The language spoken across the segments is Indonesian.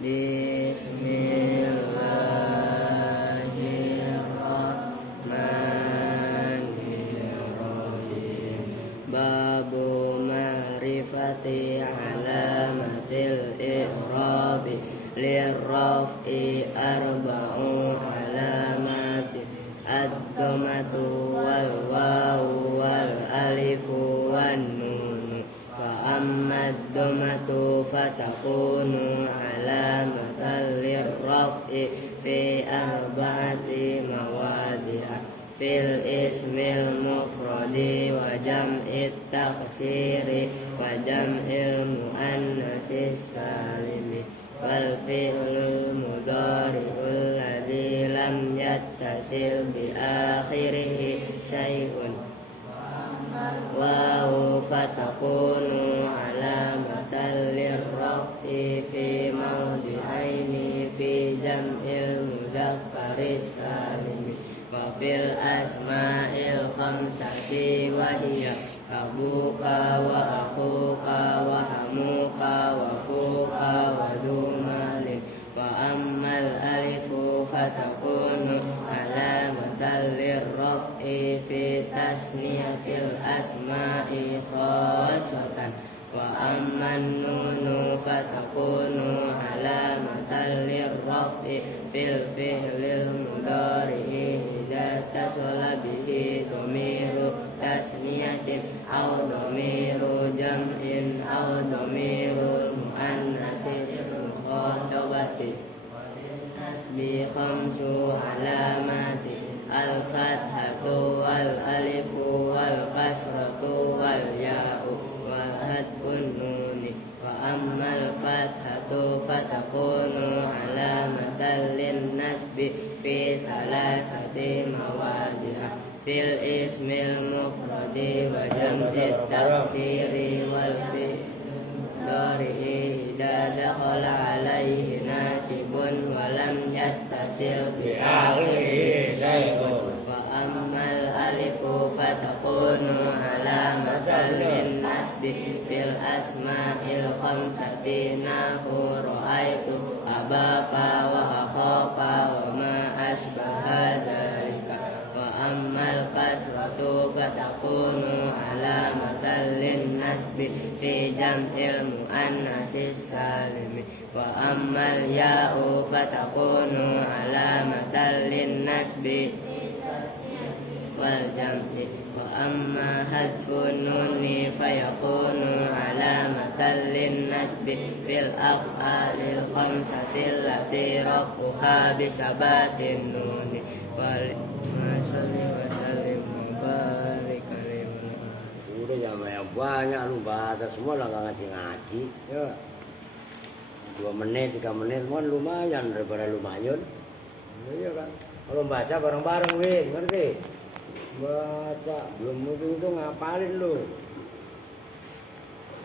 Bismillahirrahmanirrahim. Babu ma'rifati alamatil i'rabi lirraf'i arba'u alamati ad-dhammatu wal wawu wal alifu wan nun. Fa amma ad-dhammatu fatakunu alamatan lirraf'i fi arba'ati mawadi'a fil ismil mufradi wa jam'it taksiri wa jam'il muannatsis salimi wal fi'lul mudhari'ul ladzi lam yattasil bi akhirih syai'un wa fatakunu alamatan lirraf'i fi mawdi'aini fi jam'il mudzakkari salimi wa fil asma'il khamsati wa hiya abuka wa akhuka wa hamuka wa fuka wa dumalin. Wa ammal alifu fatakunu alamatan lirraf'i fi tasniyatil asma'i khassatan. Wa amman nunu fatakunu alamatan lirraf'i fil fi'lil mudhari'i idza tasala bihi dhamiru tasniyatin aw dhamiru jam'in aw dhamirul muannatsil mukhatabati. Hasbi khamsu alamati al-fathatu wal alifu wal kasratu wal ya'u wal hadfun nuni. Wa ammal fathatu fatakunu alamatan lin nasbi fi salasati mawadi'a fil ismil mufradi wa jam'it taksiri wal fi'li idza dakhala alaihi nasibun wa lam yattasil bi akhirih syai'un. Wa ammal alifu fatakunu alamatan lin nasbi fil asma'il khamsati nahu ra'aitu abaka wa akhaka wa ma asbaha dzalika. Wa ammal kasratu fatakunu alamatan lin nasbi fi jam'il muannatsis salimi. Wa ammal ya'u fatakunu alamatan lin nasbi wal jam'i. Wa amma hadfun nuni fayakunu alamatan lin nasbi fil af'alil khamsati allati rafuha bisabatin nuni. Salli wa sallim wa barik alaihi. Udah yang banyak lu baca semua lah nggak ngaji-ngaji ya. 2 menit 3 menit kan lumayan daripada lumayan. Iya kan. Kalau baca bareng-bareng weh, ngerti? Baca belum itu ngapalin lu.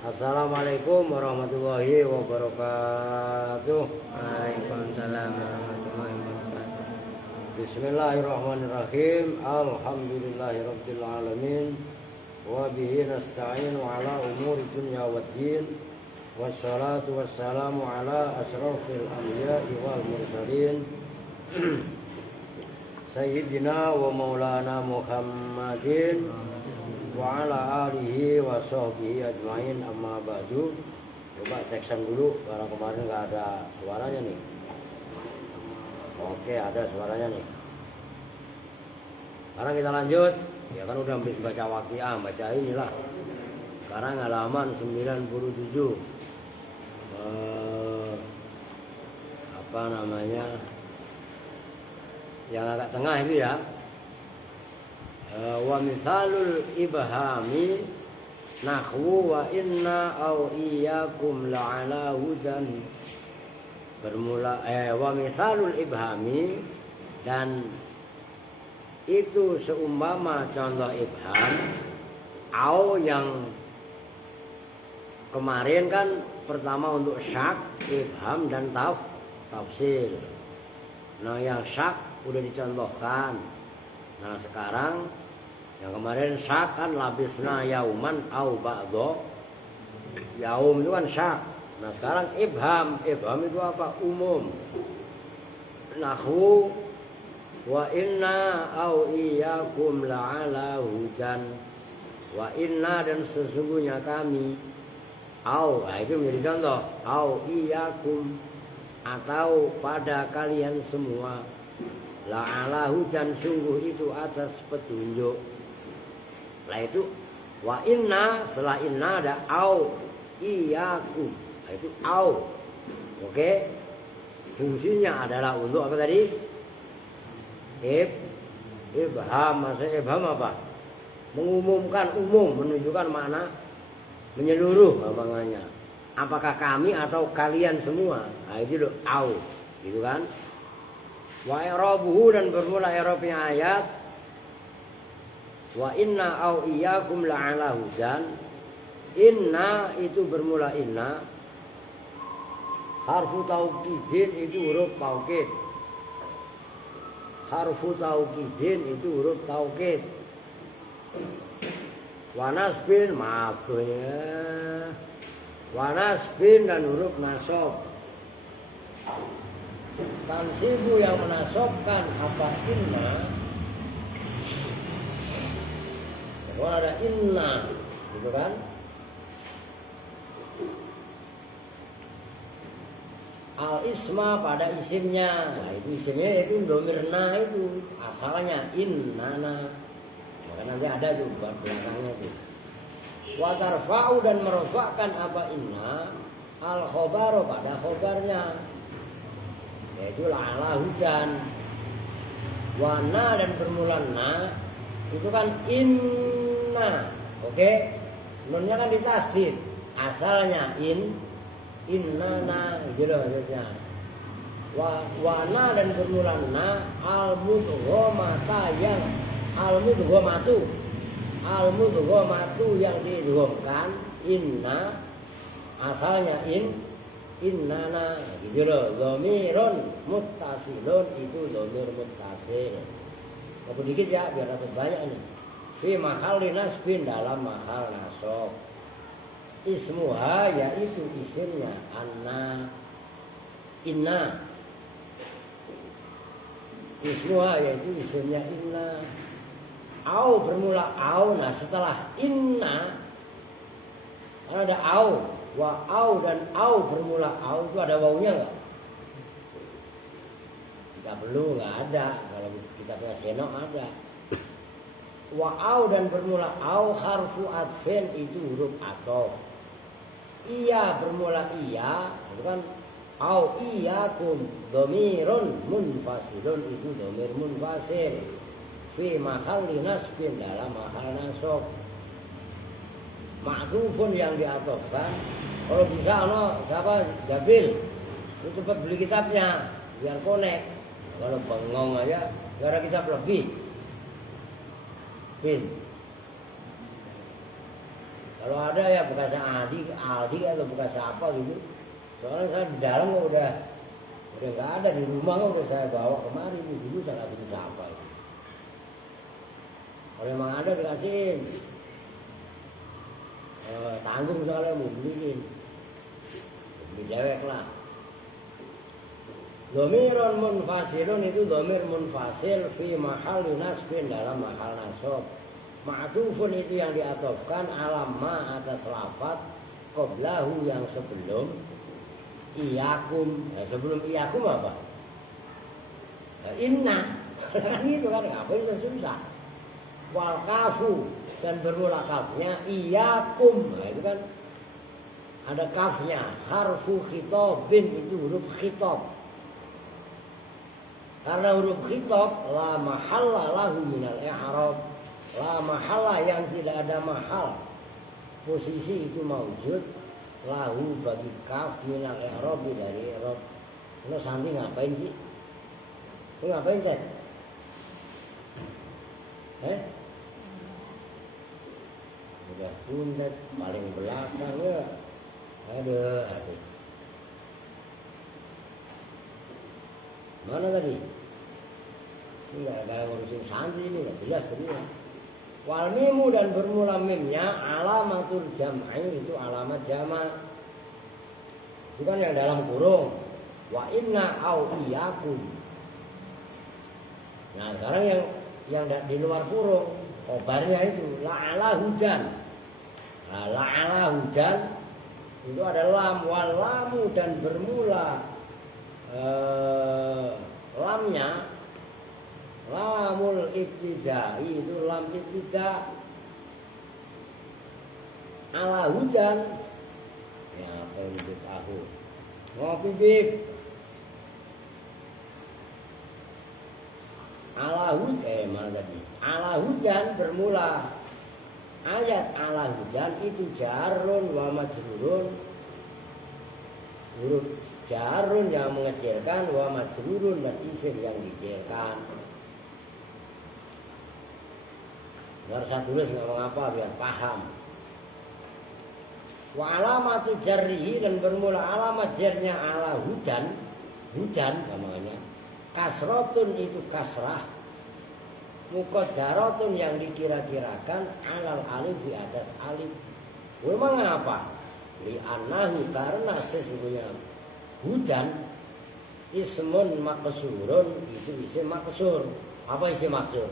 Assalamualaikum warahmatullahi wabarakatuh. Waalaikumsalam warahmatullahi wabarakatuh. Bismillahirrahmanirrahim. Alhamdulillahirabbil alamin. Wa bihi nasta'inu ala umuri dunya waddin. Wassalatu wassalamu ala asrafil anbiya'i wal mursalin. Sayyidina wa maulana Muhammadin wa ala alihi wa sahbihi ajmain, amma ba'du. Coba ceksan dulu, karena kemarin nggak ada suaranya nih. Oke, ada suaranya nih. Sekarang kita lanjut. Ya kan udah habis baca waqiah, baca inilah. Sekarang halaman 97. Apa namanya? Yang agak tengah itu ya. Wa misalul ibhami nahwu wa inna au iyyakum la'ala hudan. Bermula wa misalul ibhami, dan itu seumpama contoh ibham au yang kemarin kan pertama untuk syak, ibham dan tafsil. Nah yang syak udah dicontohkan. Nah sekarang yang kemarin syak kan labisna yauman au ba'do. Yaum itu kan syak. Nah sekarang ibham itu apa? Umum. Nahwu wa inna au iyyakum la'ala hujan. Wa inna dan sesungguhnya kami au, nah itu menjadi contoh. Au iyyakum atau pada kalian semua la'ala hujan sungguh itu atas petunjuk. Lah itu wa inna, setelah inna ada au iyyakum. Nah, itu au. Oke. Fungsinya adalah untuk apa tadi? Ibham. Maksudnya ibham apa? Mengumumkan umum, menunjukkan makna menyeluruh maknanya. Apakah kami atau kalian semua? Nah, itu loh au. Gitu kan? Wa i'rabuhu dan bermula i'rabnya ayat wa inna au iyyakum la'ala hudan. Inna itu bermula inna. Harfu taukidin itu huruf taukid. Harfu taukidin itu huruf taukid. Wa nasbin, maaf tuh ya. Wa nasbin dan huruf nasab. Tansibu yang menasobkan apa inna. Kalau ada inna, gitu kan? Al-isma pada isimnya. Nah, itu isimnya itu domirna itu. Asalnya innana. Maka nanti ada tuh buat belakangnya itu. Wa tarfa'u dan merofakkan apa inna. Al-khobaru pada khobarnya. Yaitu la'ala hujan. Wana dan bermula na. Itu kan inna. Oke. Nunnya kan ditasdid. Asalnya innana gitu maksudnya. Wana dan bermula na al-mudghamata yang al-mudghamatu yang diidghamkan inna asalnya innana gitu loh. Dhamirun muttasilun itu dhamir muttasil. Aku dikit ya biar dapat banyak nih. Fi mahalli nasbin dalam mahal nasab. Ismuha yaitu isimnya anna inna. Ismuha yaitu isimnya inna. Au bermula au. Nah setelah inna ada au. Wa au dan au bermula au itu ada wawunya enggak? Tidak perlu, enggak ada. Kalau kita punya senok ada. Wa au dan bermula au harfu adfen itu huruf athof. Iya bermula iya itu kan au iyyakum dhamirun munfasilun itu dhamir munfasil fi mahalli nasbin dalam mahal nasab. Ma'tufun yang diatofkan. Kalau bisa siapa Jabil itu cepat beli kitabnya biar connect. Kalau bengong aja gak ada kitab lebih. Kalau ada ya bekasnya Aldi atau bekas apa gitu. Soalnya saya di dalam udah nggak ada, di rumah udah saya bawa kemari. Dulu saya kasih siapa gitu. Kalau memang ada dikasihin. Tanggung soalnya mau beliin. Beli dewek lah. Dhamirun munfasilun itu dhamir munfasil fi mahalli nasbin dalam mahal nasab. Ma'tufun itu yang diatofkan alamma atas lafaz qablahu yang sebelum iyyakum. Nah, sebelum iyyakum apa? Inna. Kan itu kan ngapain susah. Wal kafu dan bermula kafnya iyyakum. Nah, itu kan ada kafnya. Harfu khitabin itu huruf khitab. Karena huruf khitab la mahalla lahu minal i'rab. La mahalla yang tidak ada mahal. Posisi itu maujud lahu bagi kaf minal i'rab dari i'rab. Lo santi ngapain sih? Lo ngapain teh? Udah puntet paling belakang ya. Aduh. Mana tadi? Ini gara-gara ngurusin santri ini nggak jelas semua. Wal mimu dan bermula mimnya alamatul jam'i itu alamat jama'. Itu kan yang dalam kurung. Wa inna au iyyakum. Nah, sekarang yang di luar kurung, khobarnya itu la'ala hujan. Nah, la'ala hujan itu ada lam, wal lamu dan bermula lamnya lamul ibtidai, itu lam ibtida ala hujan. Ya, untuk aku ngopi bib ala hujan, mana tadi? Ala hujan bermula ayat ala hujan itu jarun wa majrurun, huruf jarun yang mengecilkan, wa majrurun dan isim yang dikecilkan. Harus saya tulis ngomong apa biar paham. Wa alamatu jarrihi, dan bermula alamat jarnya ala hujan, hujan namanya. Kasrotun itu kasrah, muqaddaratun yang dikira-kirakan, alal alif di atas alif. Memang apa? Li annahu, karena sesungguhnya hujan ismun maqsurun, itu isim maqsur. Apa isim maqsur?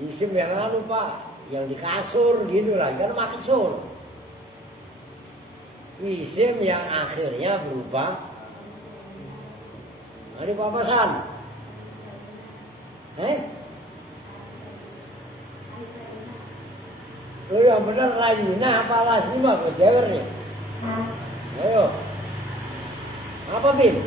Isim yang lalu Pak, yang di kasur gitu lah, kan maksur. Isim yang akhirnya berubah. Ini papasan. Lo yang benar lazimah apa lazimah berjawab nih? Ayo. Apa Bin?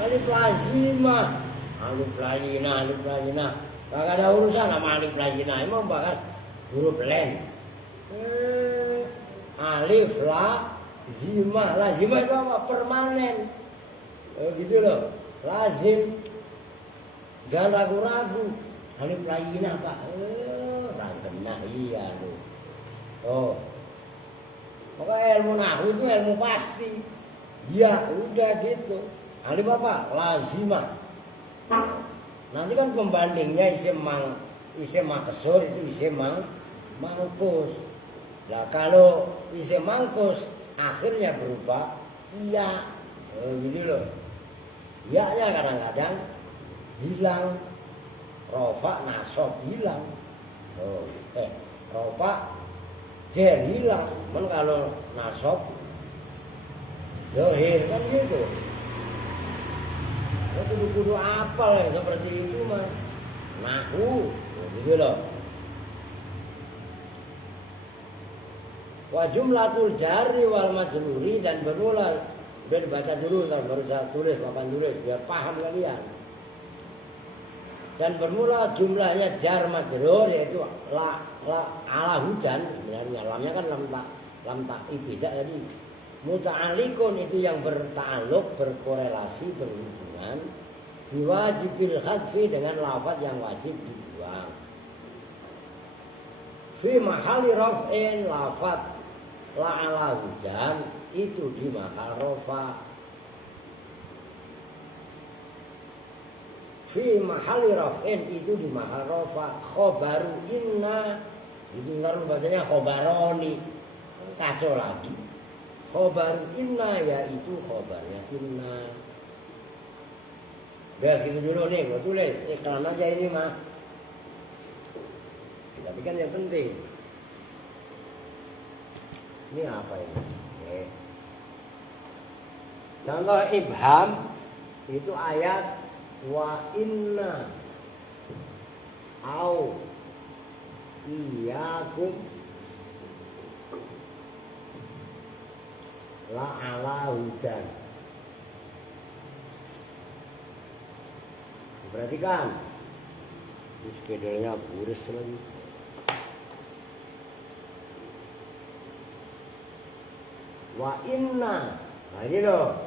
Alif lazimah, alif lazimah, alif lazimah. Gak ada urusan sama alif lazimah, emang bahas huruf len. Alif lazimah, lazimah itu apa? Permanen. Gitu loh, lazim. Jangan ragu-ragu. Alif lazimah Pak, kena iya loh. Oh, pokoknya ilmu nahwu itu ilmu pasti. Ya udah gitu. Alif apa? Lazimah. Nanti kan pembandingnya isim maqsur itu isim mangkus. Nah kalau isim mangkus akhirnya berubah iya, gitu loh. Iya kadang-kadang hilang, rofa nasab hilang. Rofa jer hilang. Men kalau nasab dohir kan gitu. Kudu-kudu apal ya seperti itu mah. Nahwu, gitu loh. Wa jumlatul jarri wal majruri, dan bermula, udah dibaca dulu ntar baru saya tulis, papan tulis biar paham kalian. Dan bermula jumlahnya jar majrur, yaitu ala hujan, sebenarnya lamnya kan lam tak ibtidah tadi. Muta'alliqun itu yang berta'alluq, berkorelasi, berhubungan. Biwajibil khadfi, dengan lafaz yang wajib dibuang. Fi mahali raf'in, lafaz la'ala hujan itu di mahal rafa. Fi mahali raf'in itu di mahal rafa. Khobaru inna, itu ntar bacanya khobaroni, kacau lagi. Khobar inna, yaitu khobarnya inna. Udah gitu dulu nih, gue tulis iklan aja ini mas. Tapi kan yang penting. Ini apa ini? Contoh ibham itu ayat wa inna au iyyakum la'ala hujan. Perhatikan, ini sepedanya buris lagi. Wa inna, nah ini loh,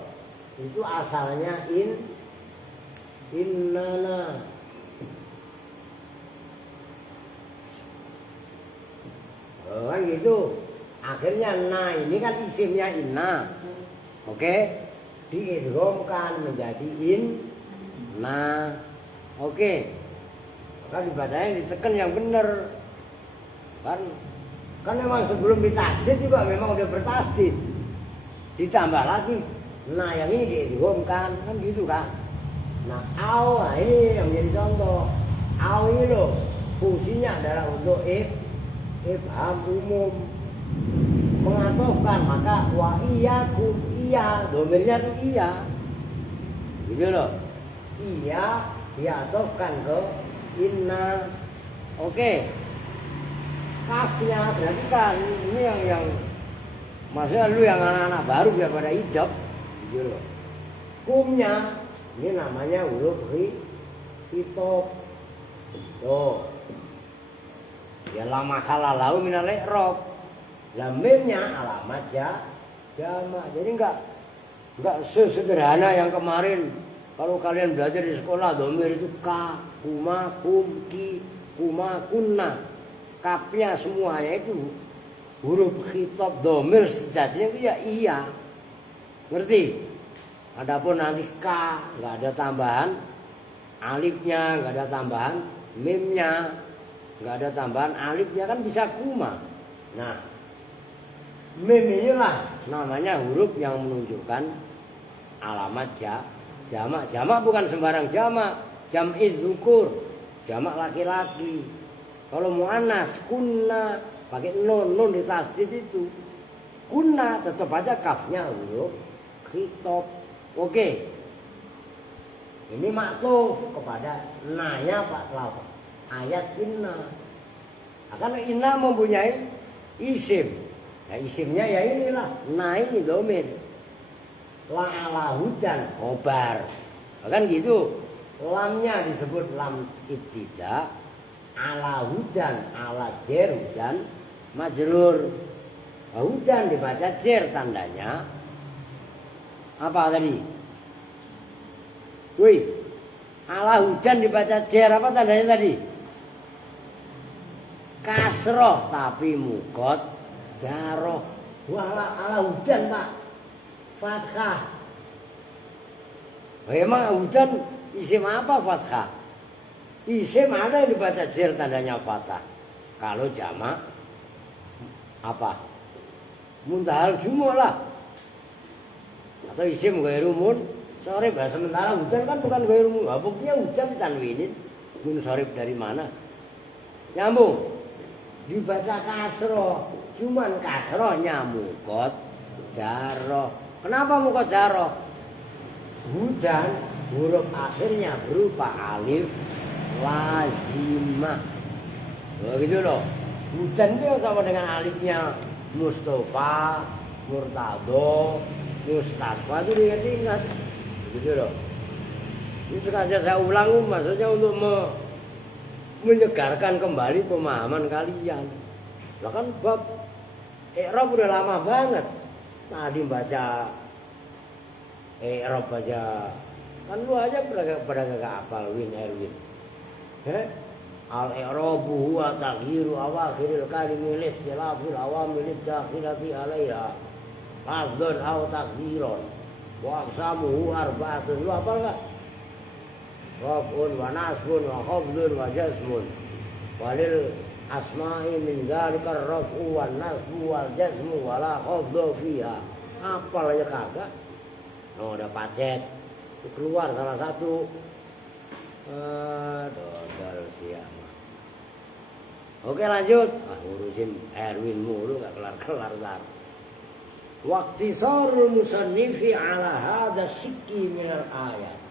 itu asalnya innana. Oh kan gitu. Akhirnya na ini kan isimnya inna. Oke? Diidghamkan menjadi inna. Oke. Maka dibacanya ditekan yang benar. Kan memang sebelum ditasdid juga memang udah bertasdid. Ditambah lagi, nah yang ini diidghamkan kan gitu kan. Nah au, nah ini yang menjadi contoh. Au ini loh fungsinya adalah untuk ifham umum, mengatofkan. Maka wa iyyakum, iya, domirnya tuh iya, gitu loh. Iya diatofkan ke inna. Oke. Kafnya berarti kan ini yang maksudnya lu yang anak-anak baru biar pada hidup gitu loh. Kumnya ini namanya huruf hitop. Tuh. Ya la mahala lahu minal i'rab. Lah mimnya alamat jamak. Jadi enggak sesederhana yang kemarin kalau kalian belajar di sekolah dhamir itu ka, kuma, kum, ki, kuma, kunna. Kapnya semuanya itu huruf khitab dhamir sejatinya itu ya iya. Ngerti? Adapun nanti ka enggak ada tambahan alifnya, enggak ada tambahan mimnya, enggak ada tambahan alifnya kan bisa kuma. Nah, mim inilah namanya huruf yang menunjukkan alamat jamak. Jamak bukan sembarang jamak. Jam'iz dzukur, jamak laki-laki. Kalau muannas kunna pakai nun di tasdid itu. Kunna tetap aja kafnya huruf khitab. Oke. Ini maktuf kepada nanya Pak lafaz ayat inna. Akan inna mempunyai isim. Nah isimnya ya inilah. Nah ini domir. La ala hujan khobar. Kan gitu. Lamnya disebut lam ibtida. Ala hujan, ala jer hujan majrur. Hujan dibaca jer tandanya apa tadi? Wih, ala hujan dibaca jer apa tandanya tadi? Kasroh tapi mukot daroh. Wah ala hujan Pak, fathah. Memang hujan isim apa fathah? Isim ada yang dibaca jer tandanya fathah. Kalau jamak apa? Muntahal jumuh lah. Atau isim ghairumun sorib. Sementara hujan kan bukan ghairumun. Buktinya hujan ditanwinin. Mun sorib dari mana? Nyambung. Dibaca kasroh. Cuman kasrohnya mukot jaroh. Kenapa mukot jaroh? Hujan huruf akhirnya berupa alif lazimah. Begitu loh. Hujan itu sama dengan alifnya Mustafa, Murtado, Mustafa itu diingat-ingat. Begitu loh. Ini sengaja saya ulang maksudnya untuk menyegarkan kembali pemahaman kalian. Lah kan bab i'rab udah lama banget. Tadi baca i'rab aja kan lu aja pada gak hafal Win Erwin. Al-i'rabu huwa taghyiru awakhiril kalimi li ikhtilafil awamil dakhilati 'alaiha lafdhun aw taqdiron wa aqsamuhu arba'atun. Lu hafal enggak? Raf'un wa nasbun wa khafdun wa jazmun walil asma'i min dzalika ar-raf'u wan nasbu wal jazmu wa la khafdhu fiha. Hafal aja kagak? Oh, udah pacet. Keluar salah satu. Dodol siapa? Oke lanjut. Urusin Erwin mulu gak kelar-kelar tar. Waqtisarul musannifi ala hadha sikki minal ayat.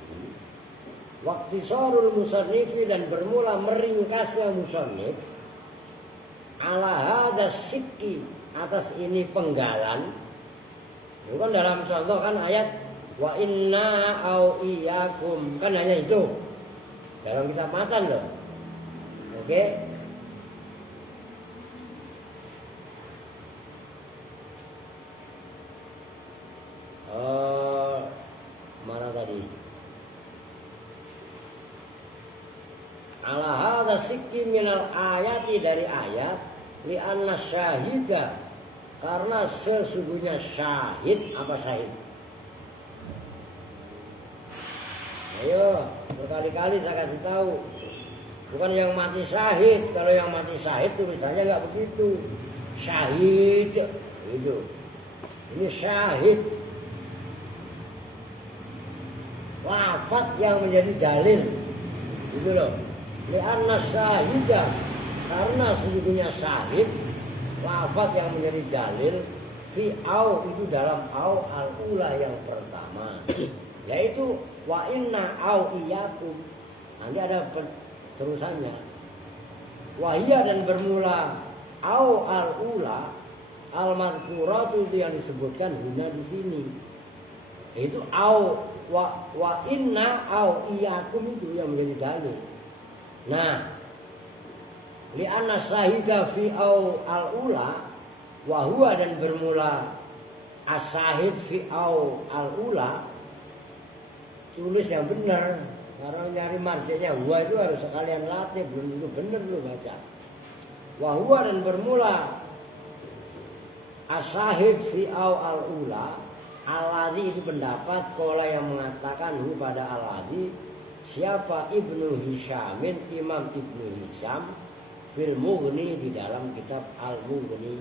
Waqtisarul musannifi dan bermula meringkasnya musannif ala hadha sikki atas ini penggalan. Itu kan dalam contoh kan ayat wa inna au iyyakum kan hanya itu. Dalam kitab matan loh. Oke. Mana tadi? Ala hadza sikki minal ayati dari ayat li anna syahida karena sesungguhnya syahid apa syahid? Ayo, berkali-kali saya kasih tahu. Bukan yang mati syahid. Kalau yang mati syahid tulisannya nggak begitu. Syahid itu. Ini syahid. Lafaz yang menjadi dalil. Gitu loh. Li'anna syahidah. Karena sesungguhnya syahid, lafaz yang menjadi dalil fi au itu dalam au al-ula yang pertama. Yaitu wa inna au iyyakum. Nanti ada terusannya. Wahia dan bermula au al-ula al-madhkuratu itu yang disebutkan guna di sini. Itu au wa inna au iyyakum itu yang menjadi dalil. Nah, li'anna syahida fi au al-ula wa huwa dan bermula as-syahid fi au al-ula, tulis yang benar. Karena nyari marjanya huwa itu harus sekalian latih, belum tentu benar lu baca. Wa huwa dan bermula as-syahid fi au al-ula, al-ladzi itu pendapat qala yang mengatakan hu pada al-ladzi. Siapa? Ibnu Hisyamin, Imam Ibnu Hisyam fil Mughni di dalam kitab Al-Mughni.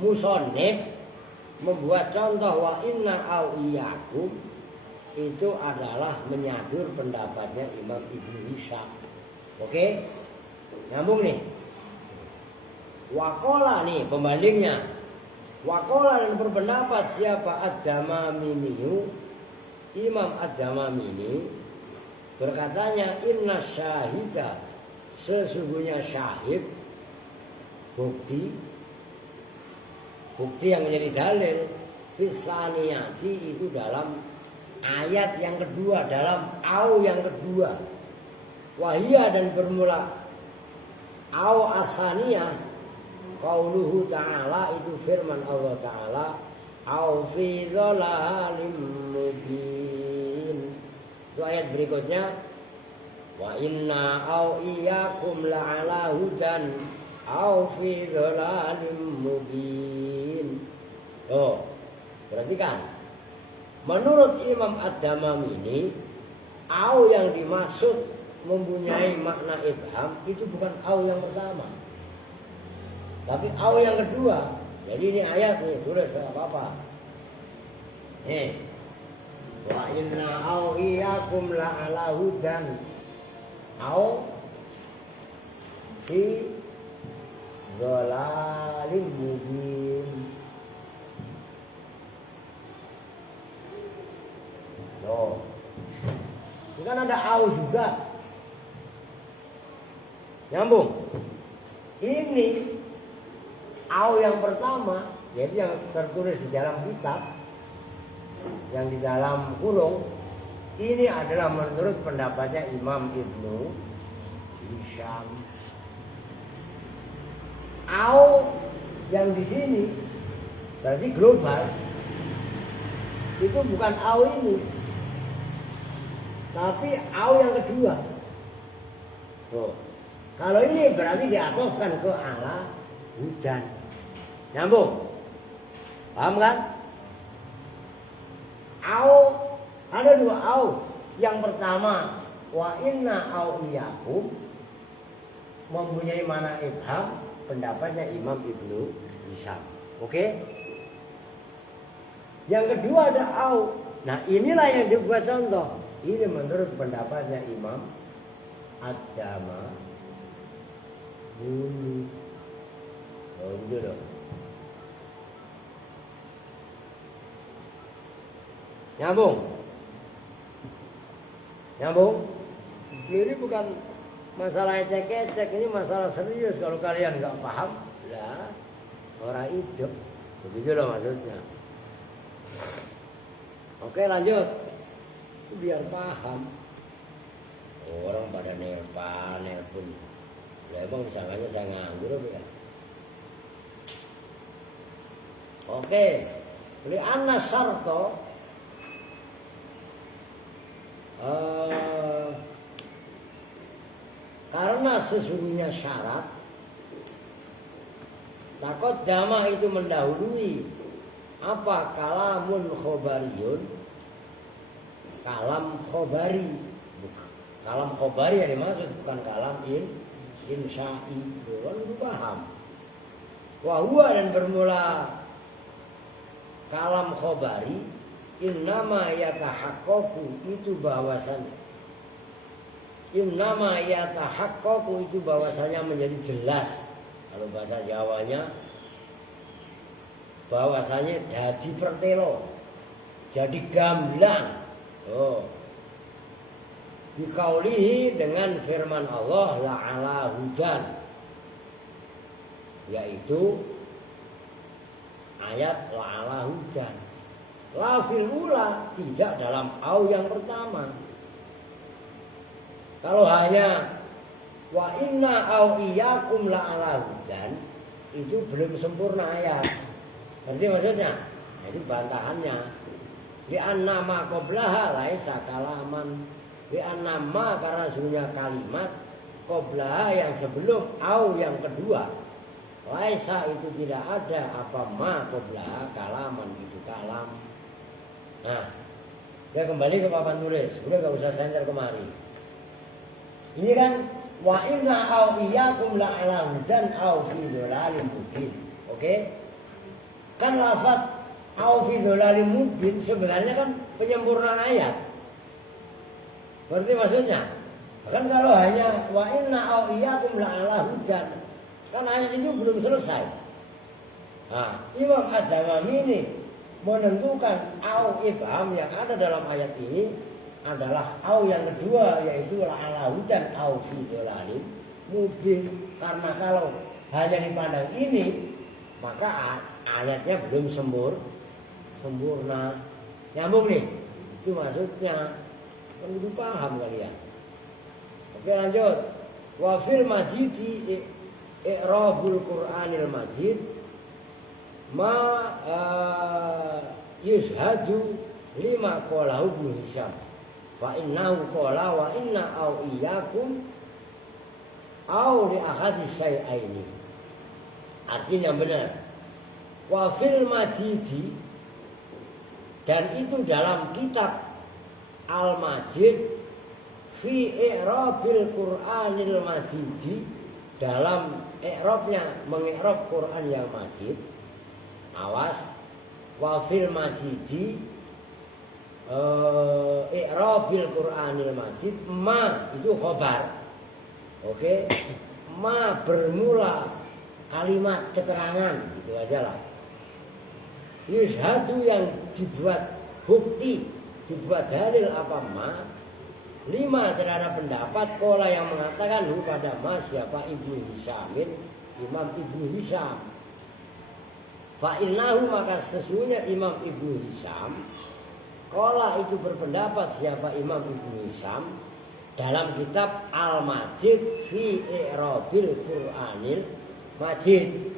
Musannif membuat contoh wa inna au iyyakum itu adalah menyadur pendapatnya Imam Ibnu Hisyam. Oke? Nyambung nih. Waqala nih pembandingnya. Waqala dan berpendapat siapa? Ad-Damamini, Imam Ad-Damamini berkatanya inna syahida, sesungguhnya syahid, bukti yang menjadi dalil fisaniyati itu dalam ayat yang kedua, dalam au yang kedua. Wahia dan bermula au asaniyah qauluhu ta'ala itu firman Allah Ta'ala au fi dhalalim mubin. Itu ayat berikutnya wa inna au iyyakum la'ala hudan au fi dhalalim mubin. Oh, perhatikan. Menurut Imam Ad-Damamini, au yang dimaksud mempunyai makna ibham itu bukan au yang pertama, tapi au yang kedua. Jadi ini ayat nih, tulis apa-apa. Wa inna au iyyakum la'ala hudan au fi dhalalim mubin. Loh, ini kan ada au juga. Nyambung. Ini au yang pertama, yaitu yang tertulis di dalam kitab, yang di dalam kurung, ini adalah menurut pendapatnya Imam Ibnu Hisyam. Au yang di sini berarti global. Itu bukan au ini, tapi au yang kedua. Tuh. Kalau ini berarti diatofkan ke ala hujan. Nyambung? Paham kan? Au, ada dua au. Yang pertama, wa inna au iyyakum mempunyai makna ibham, pendapatnya Imam Ibnu Hisyam. Oke? Yang kedua ada au. Nah, inilah yang dibuat contoh. Ini menurut pendapatnya Imam Ad-Damamini. Oh, gitu dong. Nyambung? Nyambung? Ini bukan masalah ecek-ecek, ini masalah serius. Kalau kalian nggak paham, lah orang hidup. Begitu loh maksudnya. Oke, lanjut. Biar paham. Orang pada nelpon. Ya emang disangkanya saya nganggur ya. Oke. Li'anna syarto karena sesungguhnya syarat takut jama itu mendahului apa kalamun khobariyun, kalam khobari, Kalam khobari yang dimaksud bukan kalam insya'i. Kan itu paham. Wahua dan bermula kalam khobari innama yatahaqqaqu itu bahwasannya. Innama yatahaqqaqu itu bahwasanya menjadi jelas. Kalau bahasa Jawanya bahwasanya jadi pertelo, jadi gamblang. Oh. Bikaulihi dengan firman Allah la'ala hujan, yaitu ayat la'ala hujan. La fil ula, tidak dalam au yang pertama. Kalau hanya wa inna au iyyakum la'ala hujan, itu belum sempurna ayat. Ngerti maksudnya? Jadi bantahannya li anna ma qablaha laisa kalaman. Li anna ma karena sesungguhnya kalimat qablaha yang sebelum au yang kedua. Laisa itu tidak ada apa ma qablaha kalaman itu kalam. Nah, dia kembali ke papan tulis. Udah gak usah senter kemari. Ini kan wa inna au iyyakum la'ala hudan au fi dhalalin mubin. Oke? Kan lafaz au fi dhalalin mubin sebenarnya kan penyempurnaan ayat. Berarti maksudnya? Kan kalau hanya wa inna au iyyakum la'ala hudan, kan ayat itu belum selesai. Nah, Imam Ad-Dawami ini menentukan au ibham yang ada dalam ayat ini adalah au yang kedua, yaitu la'ala hujan au fi dhalalin mubin. Karena kalau hanya dipandang ini, maka ayatnya belum sempurna. Nyambung nih, itu maksudnya. Perlu paham kalian. Oke, lanjut. Wa fil majidi i'rabul Qur'anil Majid ma yushhadu lima qalahu Ibnu Hisham. Fa innahu qala wa inna au iyyakum au li ahadis syai'aini. Artinya benar. Wa fil majidi, dan itu dalam kitab Al-Majid fi i'rabil Qur'anil Majid, dalam i'rabnya mengi'rab Quran yang Majid. Awas, wa fil Majidi i'rabil Qur'anil Majid ma itu khobar. Oke. Ma bermula kalimat keterangan, gitu aja lah. Yushhadu yang dibuat bukti, dibuat dalil apa ma. Lima terhadap pendapat kola yang mengatakan pada ma siapa Ibnu Hishamin, Imam Ibnu Hisham. Fa innahu maka sesungguhnya Imam Ibnu Hisham kola itu berpendapat siapa Imam Ibnu Hisham dalam kitab Al-Majid fi i'rabil Qur'anil Majid.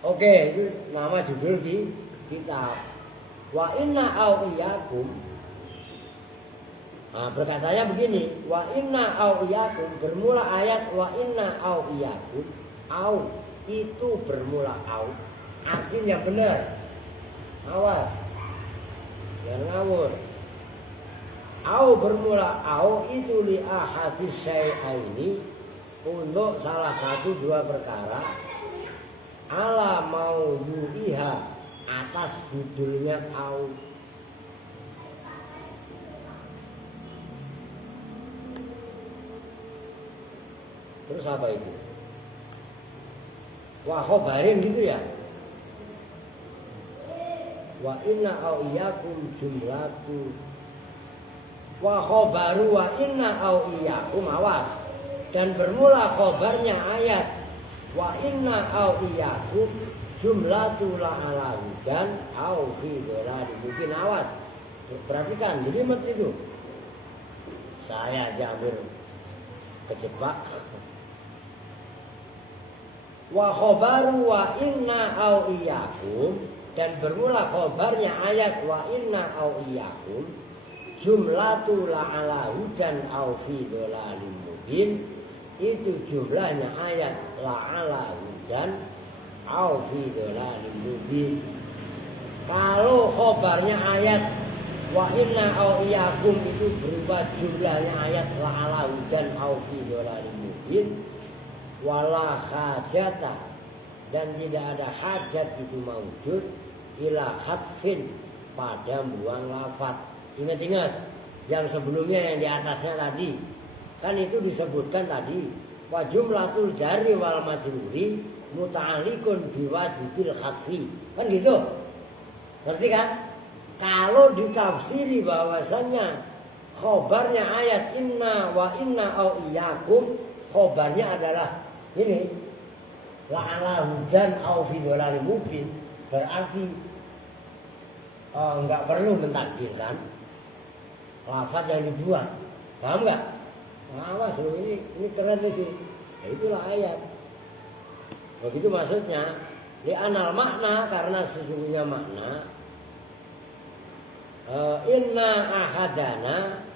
Oke, itu nama judul di kitab. Wa inna au iyyakum. Nah, berkatanya begini, wa inna au iyyakum bermula ayat wa inna au iyyakum. Au itu bermula au. Artinya benar. Awas. Jangan ngawur. Au bermula au itu li ahadis syai'aini, untuk salah satu dua perkara, ala maudu'iha atas judulnya au. Terus apa itu? Wa khobarin gitu ya. Wa inna au iyyakum jumlatu. Wa khobaru wa inna au iyyakum, awas. Dan bermula khobarnya ayat wa inna au iyyakum jumlatu la'ala hudan au fi dhalalin mubin, awas. Perhatikan, jelimet itu. Saya aja hampir kejebak. Wa khobaru wa inna au iyyakum, dan bermula khobarnya ayat wa inna au iyyakum jumlatu la'ala hudan au fi dhalalin mubin, itu jumlahnya ayat la'ala hudan au fi dhalalin mubin. Kalau khobarnya ayat Wa inna au iyakum itu berupa jumlahnya ayat la'ala hujan au fi dhalalin mubin wala hajata dan tidak ada hajat itu maujud ila hatfin pada buang lafaz. Ingat-ingat yang sebelumnya yang di atasnya tadi kan itu disebutkan tadi wa jumlatul jari wal majruri muta'alliqun biwajibil hatfi kan gitu. Ngerti kan? Kalau ditafsiri bahwasannya khobarnya ayat inna wa inna au iyakum, khobarnya adalah ini la'ala hujan au fi dhalalin mubin, berarti enggak perlu mentakdirkan lafaz yang dibuat. Paham enggak? Awas loh ini keren lagi. Ya, itulah ayat. Begitu maksudnya li anal makna karena sesungguhnya makna inna ahadana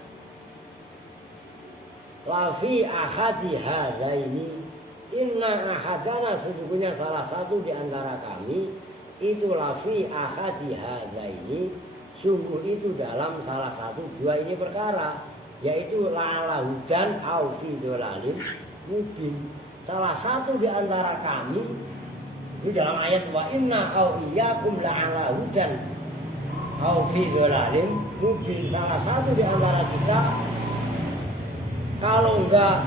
lafi ahadi hadaini inna ahadana sesungguhnya salah satu di antara kami itu lafi ahadi hadaini sungguh itu dalam salah satu dua ini perkara yaitu la'ala hujan au fi dhalalin mubin salah satu di antara kami itu dalam ayat wa inna au iyyakum la'ala hujan au fi dhalalin mubin salah satu di antara kita kalau enggak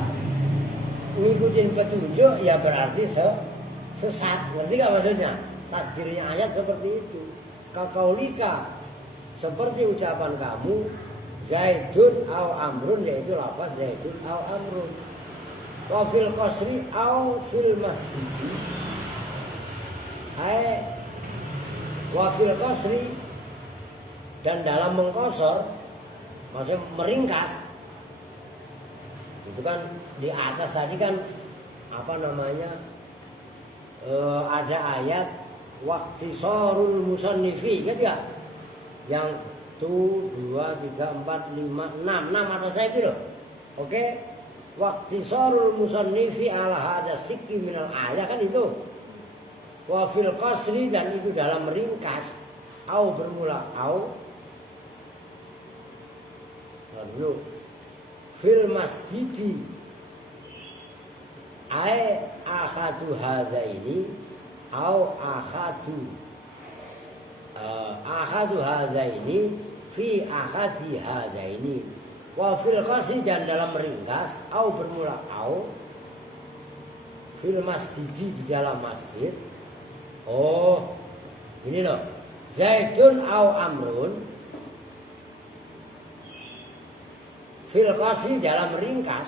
ngikutin petunjuk ya berarti sesat. Ngerti enggak maksudnya? Takdirnya ayat seperti itu. Kakaulika seperti ucapan kamu Zaidun au amrun yaitu lafaz Zaidun au amrun. Wa fil qasri au fil masjidi. Wa fil qasri dan dalam mengkosor maksudnya meringkas itu kan di atas tadi kan apa namanya ada ayat waqtisorul musannifi kan ya yang 1, 2, 3, 4, 5, 6 atas saya itu loh oke waqtisorul musannifi ala hadza sikki minal ayat kan itu wa fil qasri dan itu dalam meringkas au bermula au lalu fil masjidi ai akhadu hadaini au akhadu hadaini fi akhadi hadaini wa fil qasri dan dalam meringkas au bermula au fil masjidi di dalam masjid oh ini loh Zaidun au amrun fil qasri dalam ringkas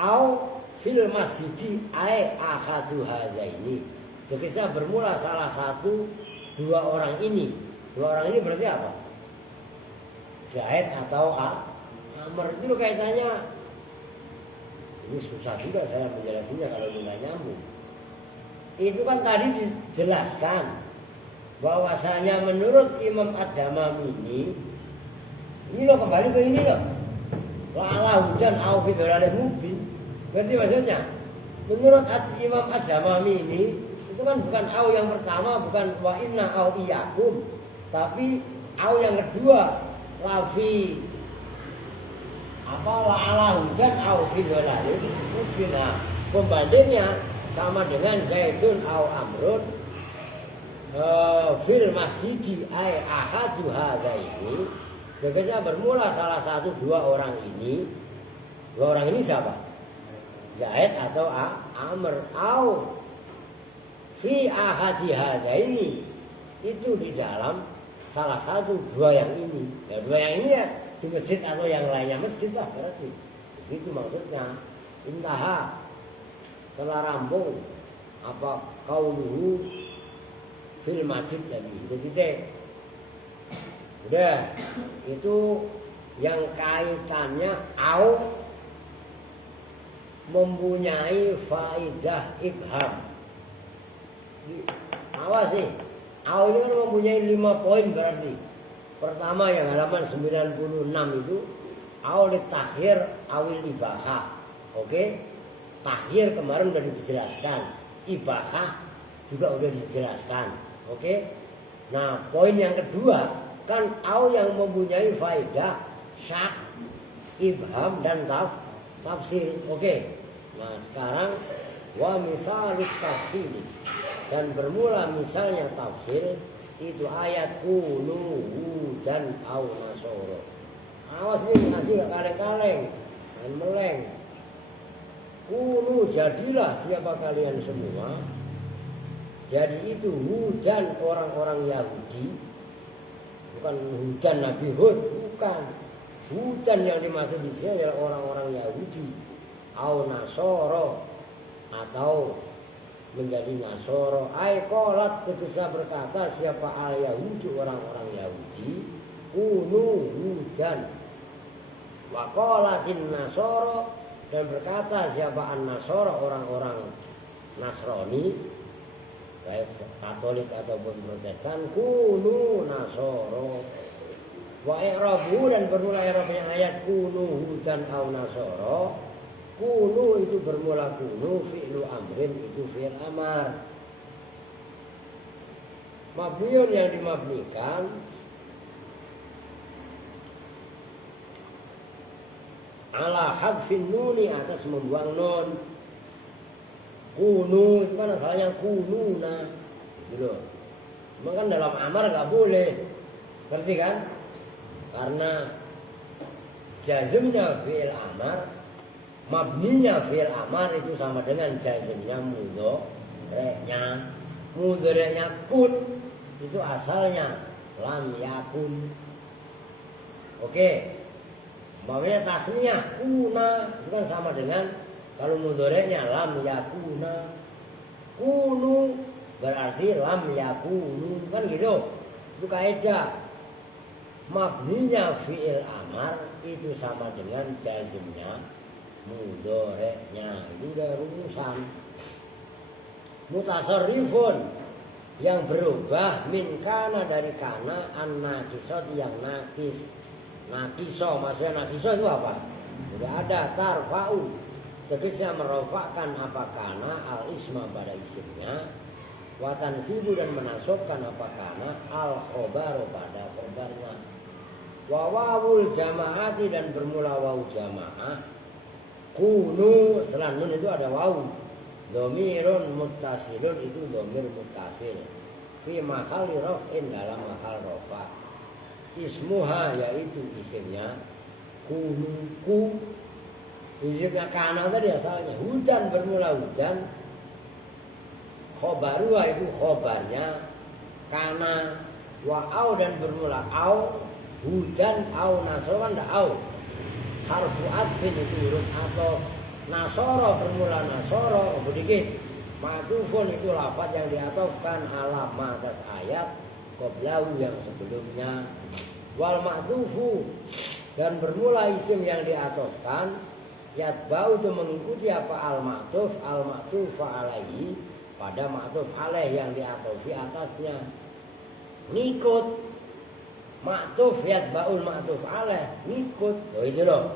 au fil masjidi ai akhadu hadaini ketika bermula salah satu dua orang ini berarti apa? Zaid atau Amr itu kaitannya ini susah juga saya menjelaskannya kalau tidak nyambung itu kan tadi dijelaskan bahwasanya menurut Imam Ad-Damami ini loh kembali ke ini loh la'ala hujan au fi dhalalin mubin berarti maksudnya menurut Imam Ad-Damami ini itu kan bukan au yang pertama bukan wa inna au iyyakum tapi au yang kedua lafi apa la'ala hujan au fi dhalalin mubin nah pembandingnya sama dengan Zaidun au amrun fil masjidi ay ahadu hadaini Jadinya bermula salah satu dua orang ini siapa? Zaid atau Amr au fi ahadi hadaini itu di dalam salah satu dua yang ini. Ya, dua yang ini ya di masjid atau yang lainnya masjid lah berarti. Itu maksudnya intaha telah rampung apa qauluhu fil masjid tadi. Jadi udah itu yang kaitannya au mempunyai faidah ibham. Awas sih, au ini kan mempunyai 5 poin berarti. Pertama yang halaman 96 itu au li takhir awil ibahah. Oke? Takhir kemarin udah dijelaskan. Ibahah juga udah dijelaskan. Oke? Nah, poin yang kedua Kan au yang mempunyai faedah syak, ibham dan tafsir. Oke. Nah, sekarang wa misalut tafsir. Dan bermula misalnya tafsir itu ayat kunu hujan au nasoro. Awas nih nanti kaleng-kaleng dan meleng. Kunu jadilah siapa kalian semua. Jadi itu hujan orang-orang Yahudi. Bukan hujan Nabi Hud, bukan. Hujan yang dimaksud di sini adalah orang-orang Yahudi. Au nasoro atau menjadi nasoro. Ai qolat bisa berkata siapa al Yahudi orang-orang Yahudi. Kunu hujan. Wa qolatin nasoro dan berkata siapa an nasoro orang-orang Nasrani baik Katolik ataupun Protestan kunu nasoro. Wa i'rabu dan bermula i'rabnya ayat kunu hudan au nasoro. Kunu itu bermula kunu fi'lu amrin itu fi'il amar. Mabniun yang dimabnikan ala hadfin nuni atas membuang nun. Kunu itu kan asalnya kununa gitu. Memang kan dalam amar gak boleh, ngerti kan? Karena jazmnya fi'il amar, mabninya fi'il amar itu sama dengan jazmnya mudhari'nya. Mudhari'nya kun itu asalnya lam yakun. Oke. Umpamanya tasniyah kuna itu kan sama dengan kalau mudhari'nya lam yakuna. Kunu berarti lam yakunu kan gitu. Itu kaidah. Mabninya fi'il amar itu sama dengan jazmnya mudhari'nya. Itu udah rumusan. Mutasarrifun yang berubah min kana dari kana an-nakisat yang nakis. Nakiso maksudnya nakiso itu apa? Udah ada tarfa'u tegasnya merofakkan apa kana al isma pada isimnya, wa tansibu dan menasabkan apa kana al khobaru pada khobarnya, wa wawul jamaati dan bermula wawu jamaah. Kunu setelah nun itu ada wawu. Dhamirun muttasilun itu dhamir muttasil fi mahalli raf'in dalam mahal rafa. Ismuha yaitu isimnya kunu. Isimnya kana tadi asalnya hujan bermula hujan. Khobaruha itu khobarnya kana. Wa au dan bermula au hujan au nasoro ndak au. Harfu adfin itu huruf atau nasoro bermula nasoro sedikit. Ma'tufun itu lafaz yang diatofkan ala atas ayat qablahu yang sebelumnya. Wal ma'tufu dan bermula isim yang diatofkan yatba'u itu mengikuti apa al ma'tufa alaihi pada ma'tuf alaih yang diatofi atasnya. Ngikut ma'tuf yatba'ul ma'tuf alaih ngikut. Oh itu loh.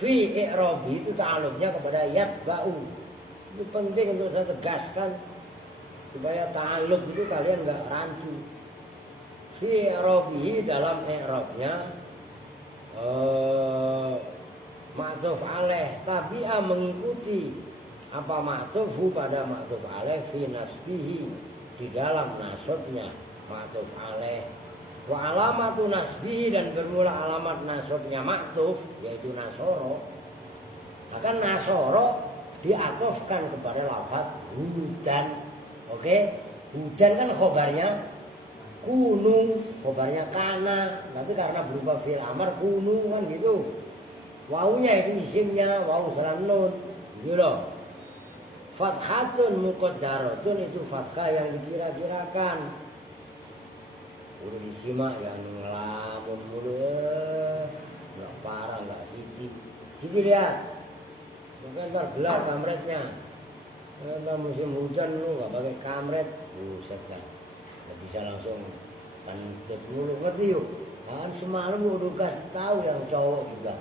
Fi i'rabi itu ta'alluqnya kepada yatba'u. Itu penting untuk saya tegaskan supaya ta'alluq itu kalian enggak rancu. Fi i'rabihi dalam i'rabnya ma'tuf alaih tabi'a mengikuti apa ma'tufu pada ma'tuf alaih fi nasbihi di dalam nasabnya ma'tuf alaih. Wa alamatu nasbihi dan bermula alamat nasabnya ma'tuf yaitu nasoro. Akan nasoro diatofkan kepada lafaz hujan. Oke? Hujan kan khobarnya kunu, khobarnya kana, tapi karena berupa fi'il amar kunu kan gitu. Wawunya itu isimnya, wawu salam nun, gitu loh. Fathatun muqaddaratun itu fathah yang dikira-kirakan. Udah disimak yang ngelamun mulu, nggak parah nggak siti. Siti lihat, mungkin ntar gelap kamretnya. Ntar musim hujan lu nggak pakai kamret, buset kan. Nggak bisa langsung kantut mulu, ngerti yuk? Kan semalam lu udah kasih tahu yang cowok juga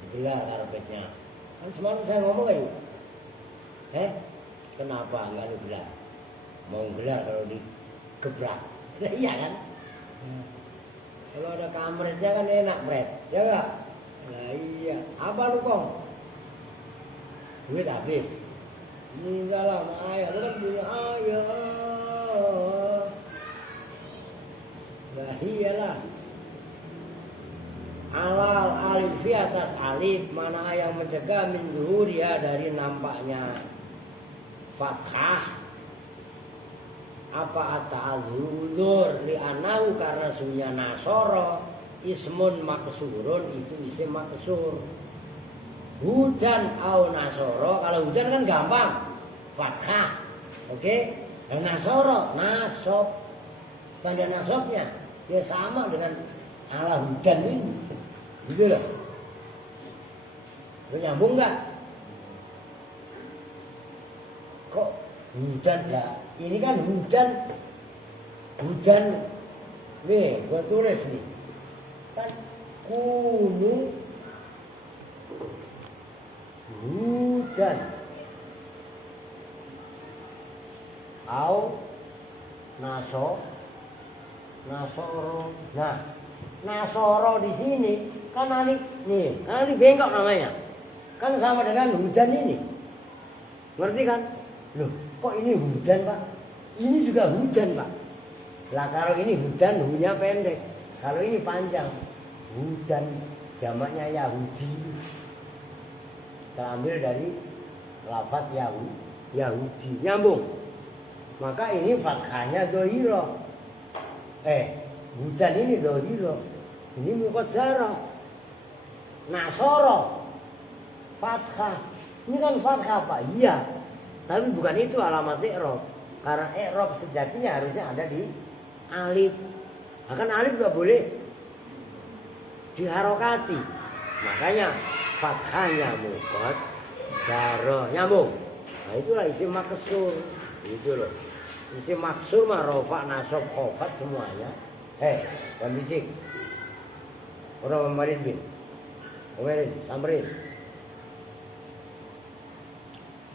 digelar karpetnya. Kan semalam saya ngomong kayak yuk. Kenapa nggak lu gelar? Mau gelar kalau digebrak? Nah, iya kan? Kalau ada kamretnya kan enak, Bret. Ya enggak? Lah iya. Apa lu, Kong? Duit habis. Ini salah sama ayah. Lu kan punya ayah. Lah iyalah. Alal alif fi atas alif. Mana yang mencegah min zuhuriha dari nampaknya fathah. Apa at-ta'adzur li'anahu karena sunya nasoro ismun maksurun itu isim maksur. Hujan au nasoro, kalau hujan kan gampang fathah, oke? Dan nasoro nasob, tanda nasobnya ya sama dengan ala hujan ini, gitu loh. Lu nyambung nggak? Kok hujan lah? Ini kan hujan, nih gua tulis nih, kan kunu hujan, au nasoro. Nah, nasoro di sini kan alif nih, alif bengkok namanya, kan sama dengan hujan ini, ngerti kan? Loh, kok ini hujan Pak? Ini juga hujan Pak. Lah kalau ini hujan, hunya pendek. Kalau ini panjang, hujan jamaknya Yahudi. Terambil dari lafaz Yahudi. Nyambung. Maka ini fathahnya dohiro. Hujan ini dohiro. Ini muqaddarah. Nasoro. Fathah. Ini kan fathah Pak? Iya. Tapi bukan itu alamat i'rab. Karena i'rab sejatinya harusnya ada di alif. Bahkan alif gak boleh diharokati. Makanya fathahnya muqaddarah. Nyambung. Nah itulah isim maksur. Itu loh. Isim maksur mah rofa, nasab, khofat semuanya. Jangan bisik. Orang memarin bin. Omerin, samperin.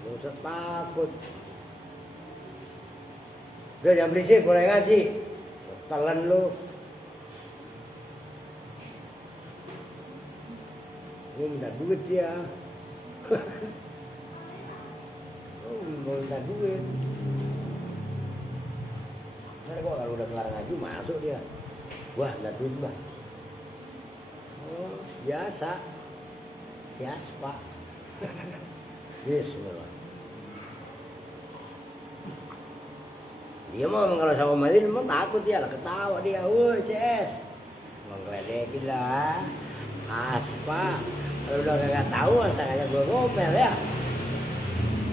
Gak usah takut. Udah jangan berisik, boleh ngaji. Telan lu. Lu minta duit dia. Lu minta duit. Ntar kok kalau udah kelar ngaji masuk dia. Wah, minta duit Mbah. Oh, biasa. Siapa? Bismillah. Dia mau kalau sama Malin memang takut dia lah, ketawa dia, woi CS, menggeledekin lah, aspa, kalau udah gak tahu asalnya gue ngomel ya,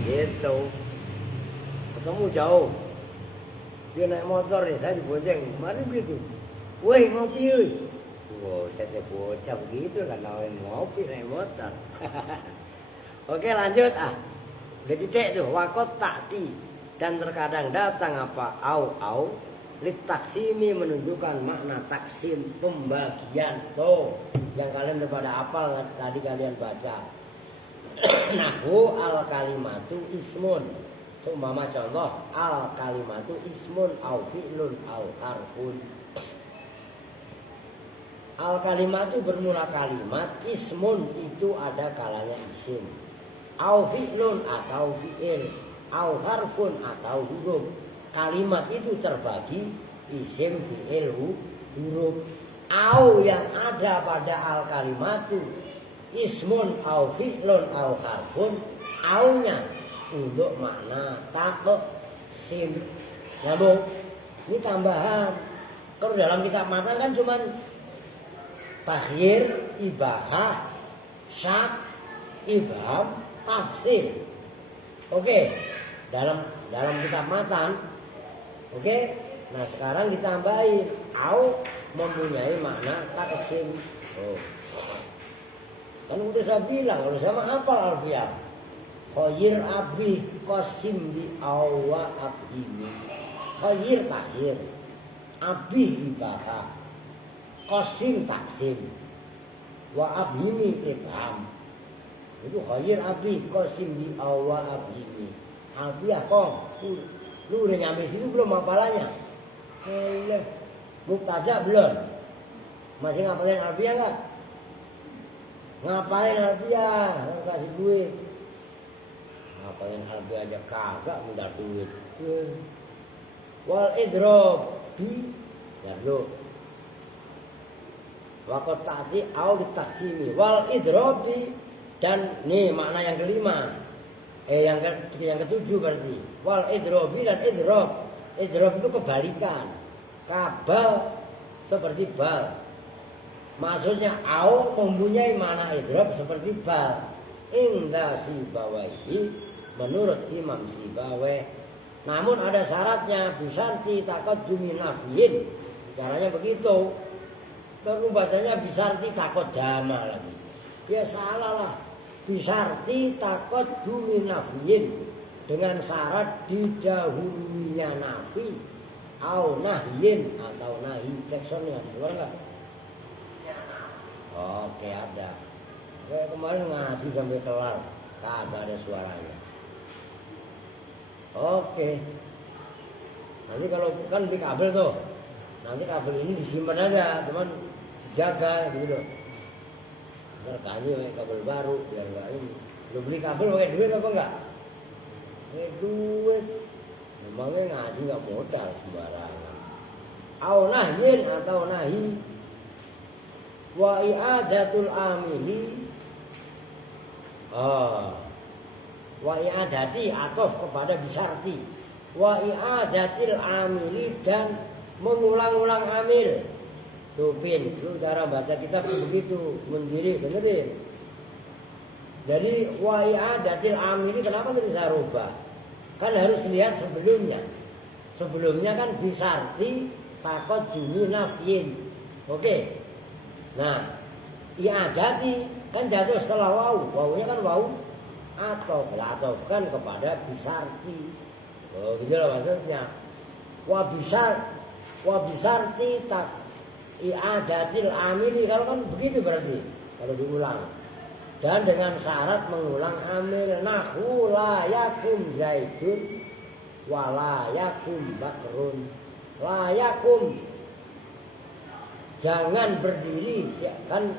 gitu, ketemu jauh, dia naik motor nih, saya dibonceng, kemarin begitu, woi ngopi, wow saya bocah begitu kan, nawain ngopi naik motor, oke lanjut udah titik tuh, wakot takti. Dan terkadang datang apa au litaksimi menunjukkan makna taksim pembagian tuh yang kalian daripada hafal tadi kalian baca. Nahu al kalimatu ismun. Seumpama contoh al kalimatu ismun au fi'lun au harfun. Al kalimatu bermula kalimat, ismun itu ada kalanya isim. Au fi'lun atau fi'il. Au harfun atau huruf. Kalimat itu terbagi isim, fi'il, huruf. Au yang ada pada al kalimatu ismun au fi'lun au harfun. Aunya untuk makna taksim. Nyambung. Ini tambahan. Kalau dalam kitab matan kan cuman takhir, ibahah, syak, ibham, tafsir. Oke. Dalam kitab matan, oke. Nah sekarang ditambahin au mempunyai makna taksim. Kan udah saya bilang kalau sama hafal alfiah. Khoyir abi qasim bi awwa abhimi. Khoyir takhir, abi ibaha, qasim taksim, wa abhimi ibham. Itu khoyir abi qasim bi awwa abhimi. Alfiah kong, lu udah nyampe situ belum hafalannya? Mubtada belum? Masih ngapalin alfiah nggak? Ngapain alfiah? Kasih duit. Ngapalin alfiah aja kagak minta duit. Wal idrob bi ya lo. Wakot tadi au ditaksimi wal idrob bi dan nih makna yang kelima. Yang ketujuh berarti. Wal idrobi dan idrob. Idrob itu kebalikan. Kabal seperti bal. Maksudnya au mempunyai makna idrob seperti bal. Inda Sibawaihi menurut Imam Sibawai. Namun ada syaratnya bisarti takut juminafiin. Caranya begitu. Terus bacanya bisarti takut jama lagi. Ya salah lah. Bisarti takut juminafiin dengan syarat didahulunya nafi au nahyin atau nahi. Jacksonnya keluar nggak? Oke ada. Kayak kemarin ngaji sampai kelar, kagak ada suaranya. Oke. Nanti kalau kan beli kabel tuh, nanti kabel ini disimpan aja, teman dijaga gitu loh. Ntar kaji kabel baru biar nggak ini. Lo beli kabel pakai duit apa enggak? Pakai duit. Memangnya ngaji nggak modal sembarangan. Au nahyin atau nahi. Wa i'adatul amili wa i'adati atof kepada bisarti wa i'adatil amili dan mengulang-ulang amil. Tuh Pin, lu cara baca kitab begitu mendiri dengerin. Jadi wa i'adatil amili kenapa tidak bisa rubah? Kan harus lihat sebelumnya. Sebelumnya kan bisarti takut juni nafyin. Oke. Nah, i'adati kan jatuh setelah wawu. Wawunya kan wawu atau atofkan kepada bisarti. Oh, gitu lah maksudnya. Wa bisarti tak i'adatil amili. Kalau kan begitu berarti kalau diulang. Dan dengan syarat mengulang amil. Nahu la yakum zaidun wa la yakum bakrun. La yakum jangan berdiri, kan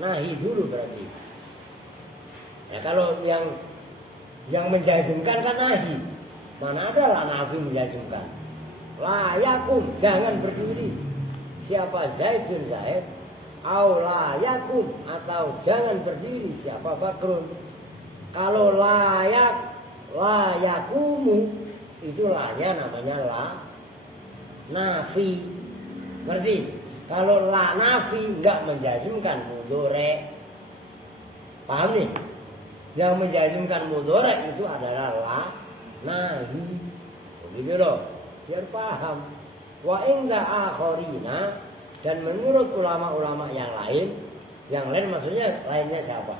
nahi dulu berarti. Ya kalau yang menjazmkan kan nahi. Mana ada lah nafi menjazmkan. La yakum jangan berdiri. Siapa Zaidun Zaid? Au la yakum atau jangan berdiri siapa Bakrun. Kalau la yakumu itu lahnya namanya la nafi. Ngerti? Kalau la nafi enggak menjazmkan mudhari. Paham nih? Yang menjazmkan mudhari itu adalah la nahi. Begitu loh. Biar paham. Wa inda akharina dan menurut ulama-ulama yang lain maksudnya lainnya siapa?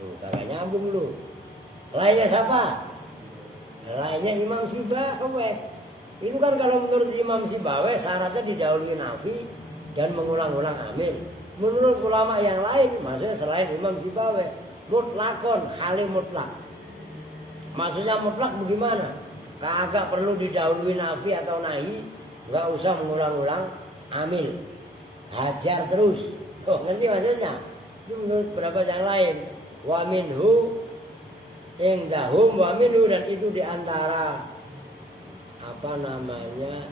Tuh, kagak nyambung lu. Lainnya siapa? Lainnya Imam Sibawai. Itu kan kalau menurut Imam Sibawai syaratnya didahului nafi dan mengulang-ulang amil. Menurut ulama yang lain, maksudnya selain Imam Sibawai, mutlakon, halim mutlak. Maksudnya mutlak bagaimana? Kagak perlu didahului nafi atau nahi, nggak usah mengulang-ulang amil. Hajar terus. Oh, ngerti maksudnya? Itu menurut pendapat yang lain. Wa minhu indahum wa minhu dan itu diantara apa namanya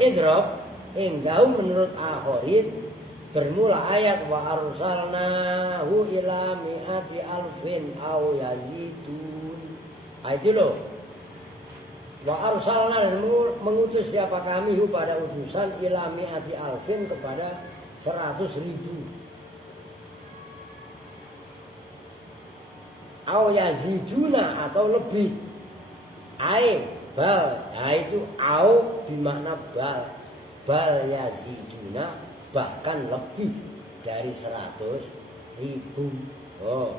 idrob indahum menurut akhirin bermula ayat wa arsalnahu ila mi'ati alfin au yazidun. Itu loh. Wa arsalna dan mengutus siapa kami pada utusan ila mi'ati alfin kepada 100.000. Au yaziduna atau lebih. Bal, nah itu au bermakna bal yaziduna bahkan lebih dari 100.000. Oh,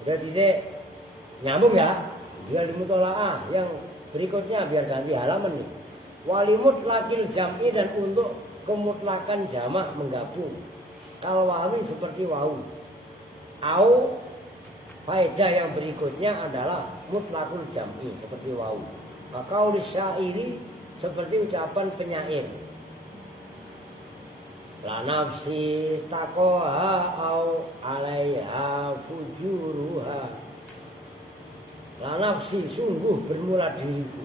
udah tidak nyambung ya? Dia dimutolaah yang berikutnya biar ganti halaman nih. Walimut lakil jam'i dan untuk kemutlakan jamak menggabung. Kalau wawi seperti wau. Au faedah yang berikutnya adalah mutlakul jam'i seperti wau. Maka syairi seperti ucapan penyair. La nafsi taqoha au alaiha fujuruha. La nafsi sungguh bermula diriku.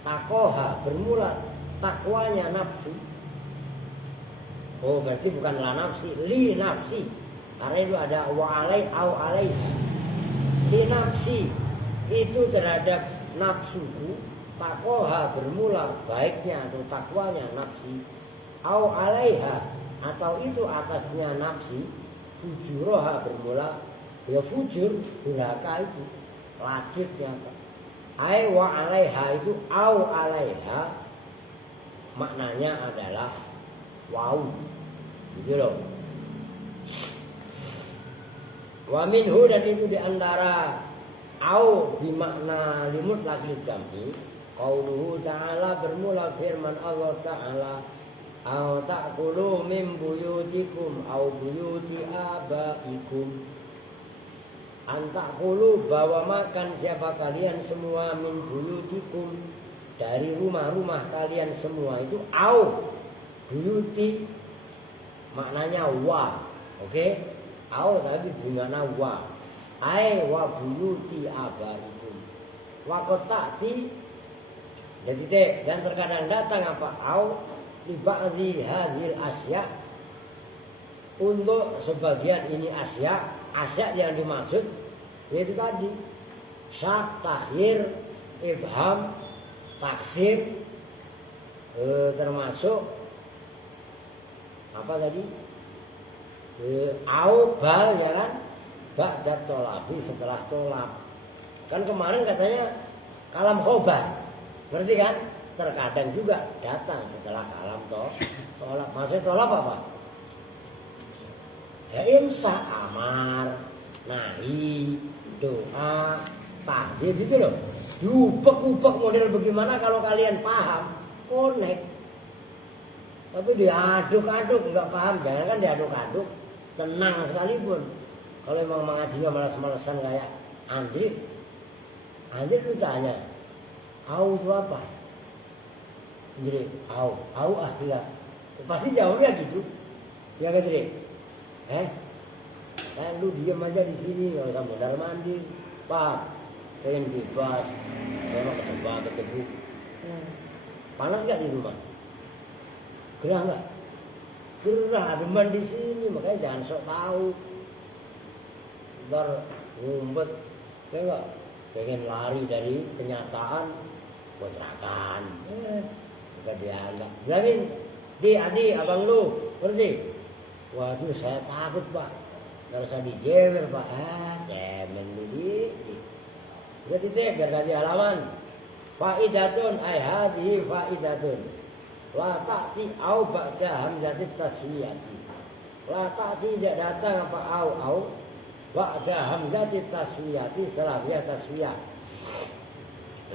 Taqoha bermula takwanya nafsu. Oh berarti bukan la nafsi, li nafsi. Karena itu ada wa alai au alaiha. Li nafsi itu terhadap nafsuku. Taqoha bermula baiknya atau takwanya nafsi. Au alaiha atau itu atasnya nafsi. Fujuroha bermula ya fujur durhaka itu lanjutnya. Ai wa alaiha itu au alaiha maknanya adalah wow gitu loh. Wa minhu dan itu diantara au bimakna limut lagi jam'i. Qauluhu ta'ala bermula firman Allah Ta'ala au ta'kulu min buyutikum au buyuti abaikum. Antakulu bahwa makan siapa kalian semua min buyutikum dari rumah-rumah kalian semua itu au buyuti maknanya wa. Oke? Au tapi bungana wa. Ai wa buyuti abaikum. Wa qatati jadi dan terkadang datang apa au li ba'dhi hadhil asya untuk sebagian ini asya yang dimaksud yaitu tadi syak, takhir, ibham, taksir, termasuk apa tadi au bal ya kan ba'da tolabi setelah tolab. Kan kemarin katanya kalam khobar, ngerti kan? Terkadang juga datang setelah kalam tolab. Maksudnya tolab apa? Ya insya amar, nahi, doa, tahdid gitu loh. Diubek-ubek model bagaimana kalau kalian paham, connect. Tapi diaduk-aduk nggak paham, jangan kan diaduk-aduk, tenang sekalipun. Kalau emang mengajinya malas-malasan kayak Andri lu tanya, au itu apa? Jadi au ahla. Pasti jawabnya gitu. Ya kan Andri? Kan lu diam aja di sini, nggak usah mondar mandir, paham? Pengen bebas, memang ketebak. Panas nggak di rumah? Gerah nggak? Gerah, demen di sini, makanya jangan sok tahu. Ntar ngumpet, ya nggak? Pengen lari dari kenyataan, kontrakan. Bukan dianggap. Bilangin, adik, abang lu, ngerti? Waduh, saya takut pak. Nggak usah dijewer pak. Cemen lu di. Udah titik, biar ganti halaman. Faidatun ay hadhihi faidatun. La ta'ti au ba'da hamzati taswiyati. La ta'ti tidak datang apa au ba'da hamzati taswiyati setelah dia taswiyah.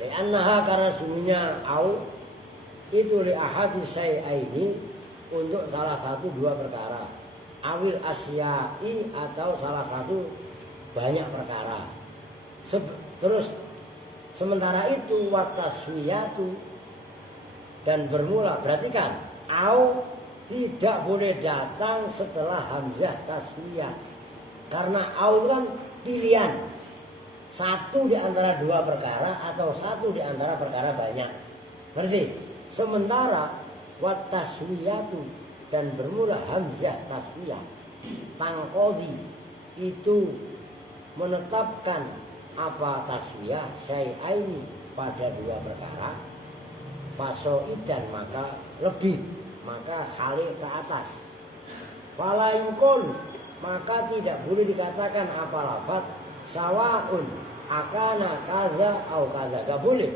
Li'annaha karena sungguhnya au itu li ahadi syai'aini untuk salah satu dua perkara. Awil asya'i atau salah satu banyak perkara. Terus sementara itu wataswiyatu dan bermula, perhatikan, au tidak boleh datang setelah hamzah taswiyah. Karena au itu kan pilihan. Satu di antara dua perkara atau satu di antara perkara banyak. Berarti sementara wataswiyatu dan bermula hamzah taswiyah tangqodi itu menetapkan apa taswiyah syai'aini pada dua perkara fasoidan maka lebih maka khali ke atas fala yukul maka tidak boleh dikatakan apa lafaz sawaun akana kaza au kaza, gak boleh.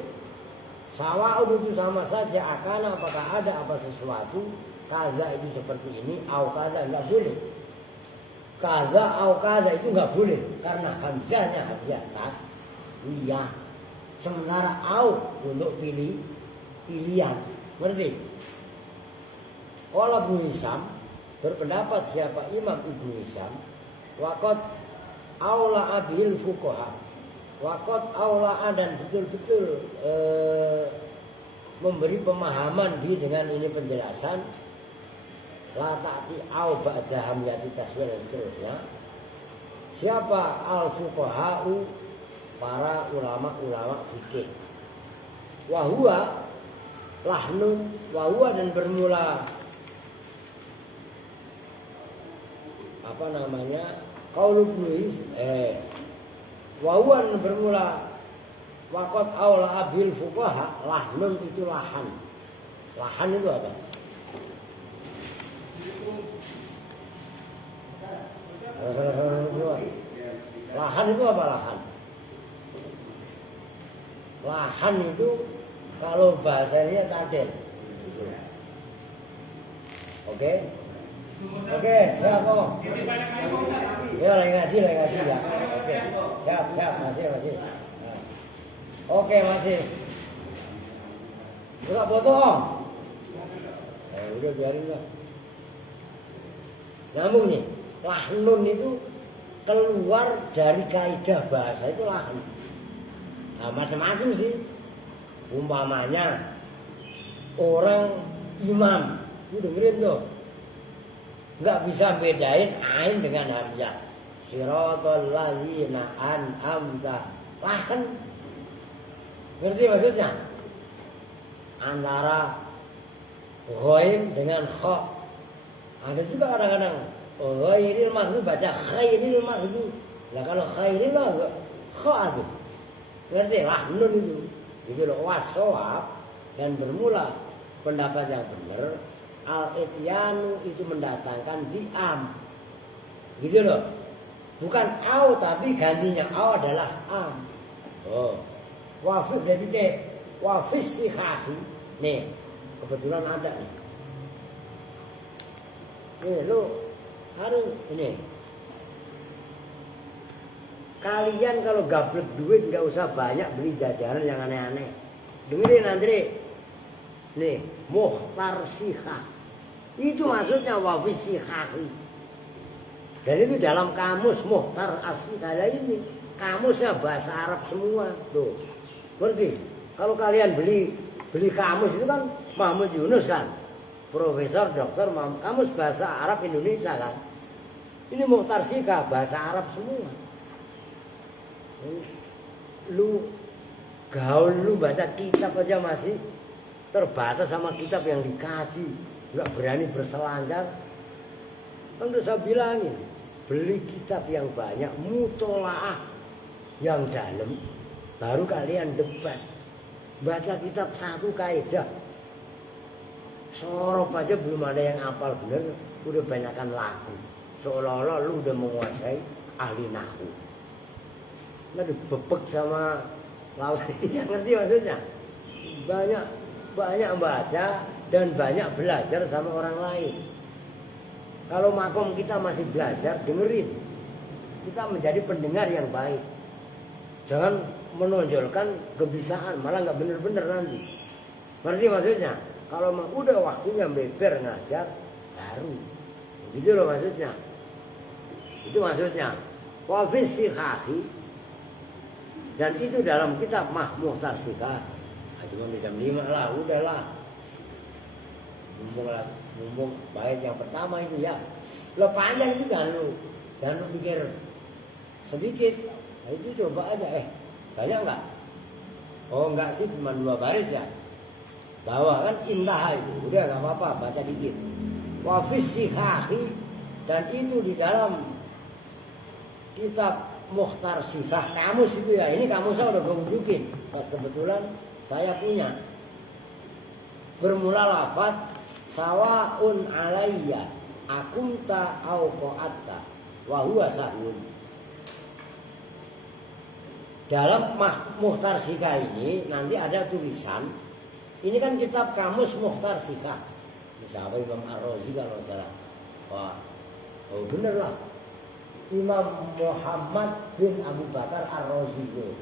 Sawaun itu sama saja, akana apakah ada apa sesuatu, kaza itu seperti ini, au kaza nggak boleh. Kaza au kaza itu nggak boleh karena hamzahnya hamzah taswiyah. Sementara au untuk pilihan, ngerti? Qala Ibnu Hisam berpendapat siapa Imam Ibnu Hisam, waqad aula abil fuqaha. Waqad aula dan betul-betul memberi pemahaman dengan ini penjelasan la ta'ti au ba'da hamzati tasbih dan seterusnya. Siapa al-fuqaha'u, para ulama-ulama fikih. Wa huwa lahnun, wa huwa dan bermula apa namanya? Qaul ibnu wa huwa dan bermula waqat aula abil fuqaha, lahnun itu lahan. Lahan itu apa? Lahan itu apa lahan? Lahan itu kalau bahasanya cadel. Oke? Oke, siap kok. Ya lagi ngaji ya. Oke, siap masih. Nah. Oke masih. Buka potong. Udah biarin lah. Nyambung nih. Lahnun itu keluar dari kaidah bahasa itu lahan. Nah, macam-macam sih. Umpamanya orang imam, lu dengerin tuh, nggak bisa bedain ain dengan hamzah. Siratal ladzina an'amta, lahan. Ngerti maksudnya? Antara ghaib dengan kha. Ada juga kadang-kadang ghairil maghdub baca khairil maghdub. Lah kalau khairil kha itu. Ngerti? Lahnun itu. Itu loh wasawab dan bermula pendapat yang benar al-ityanu itu mendatangkan bi'am. Gitu loh. Bukan au tapi gantinya au adalah am. Oh. Wafif dari C. Wafis sihahi. Nih, kebetulan ada nih. Nih lu harus ini. Kalian kalau gablek duit nggak usah banyak beli jajanan yang aneh-aneh. Dengerin Andre. Nih, muhtar sihah. Itu maksudnya wafis sihahi. Dan itu dalam kamus muhtar asli kali ini. Kamusnya bahasa Arab semua. Tuh. Ngerti? Kalau kalian beli kamus itu kan Mahmud Yunus kan. Profesor, dokter, kamus bahasa Arab Indonesia kan. Ini muhtar sihah bahasa Arab semua. Lu gaul lu baca kitab aja masih terbatas sama kitab yang dikaji, nggak berani berselancar. Kan udah saya bilangin, beli kitab yang banyak, mutolaah yang dalam, baru kalian debat. Baca kitab satu kaidah, sorop aja belum ada yang hafal bener, udah banyakkan lagu. Seolah-olah lu udah menguasai ahli nahwu. Nggak dibebek sama lawan. Yang ngerti maksudnya? Banyak baca dan banyak belajar sama orang lain. Kalau makom kita masih belajar, dengerin. Kita menjadi pendengar yang baik. Jangan menonjolkan kebisaan, malah nggak bener-bener nanti. Ngerti maksudnya? Kalau udah waktunya beber ngajar, baru. Gitu loh maksudnya. Itu maksudnya. Wafis sihahi. Dan itu dalam kitab Muhtar Sihah. Cuma jam 5 lah, udahlah. Mumpung bait yang pertama itu ya. Lo panjang itu jangan lu pikir sedikit. Nah, itu coba aja banyak enggak? Oh enggak sih, cuma 2 baris ya. Bawah kan intah itu. Udah enggak apa-apa, baca dikit. Wa fis sihahi, dan itu di dalam kitab Muhtar Sihah kamus itu ya. Ini kamusnya udah gue wujudin. Pas kebetulan saya punya. Bermula lafaz sawaun alayya akumta au qa'atta wa huwa sahun. Dalam Muhtar Sihah ini nanti ada tulisan. Ini kan kitab kamus Muhtar Sihah. Misalnya Imam Ar-Razi kalau salah. Wah, oh bener lah. Imam Muhammad bin Abu Bakar Ar-Razi itu.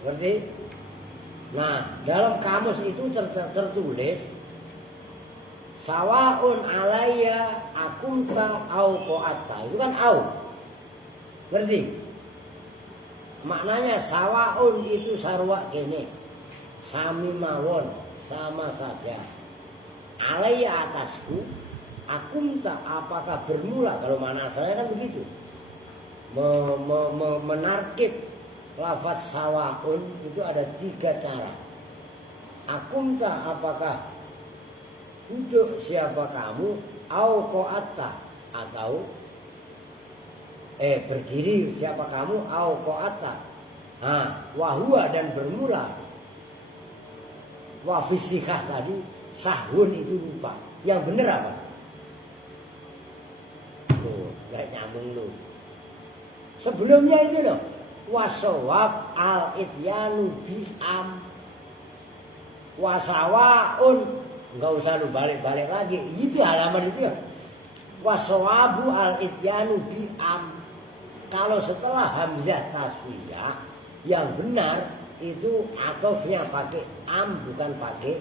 Ngerti? Nah, dalam kamus itu tertulis sawaun alayya akumta au qa'atta. Itu kan au. Ngerti? Maknanya sawaun itu sarwa kene. Sami mawon, sama saja. alaiya atasku, akumta apakah bermula, kalau mana asalnya kan begitu. Menarkib lafaz sawaun itu ada 3 cara. Akumta apakah duduk siapa kamu, au qo'atta atau berdiri siapa kamu, au qo'atta. Wahua dan bermula wafisikah tadi sahun itu lupa. Yang benar apa? Tuh, gak nyambung lu. Sebelumnya itu loh, wasawab al ityanu bi'am wasawaun, nggak usah lu balik-balik lagi. Itu halaman itu ya. Wasawabu al ityanu bi'am. Kalau setelah hamzah taswiyah, yang benar itu atofnya pakai am bukan pakai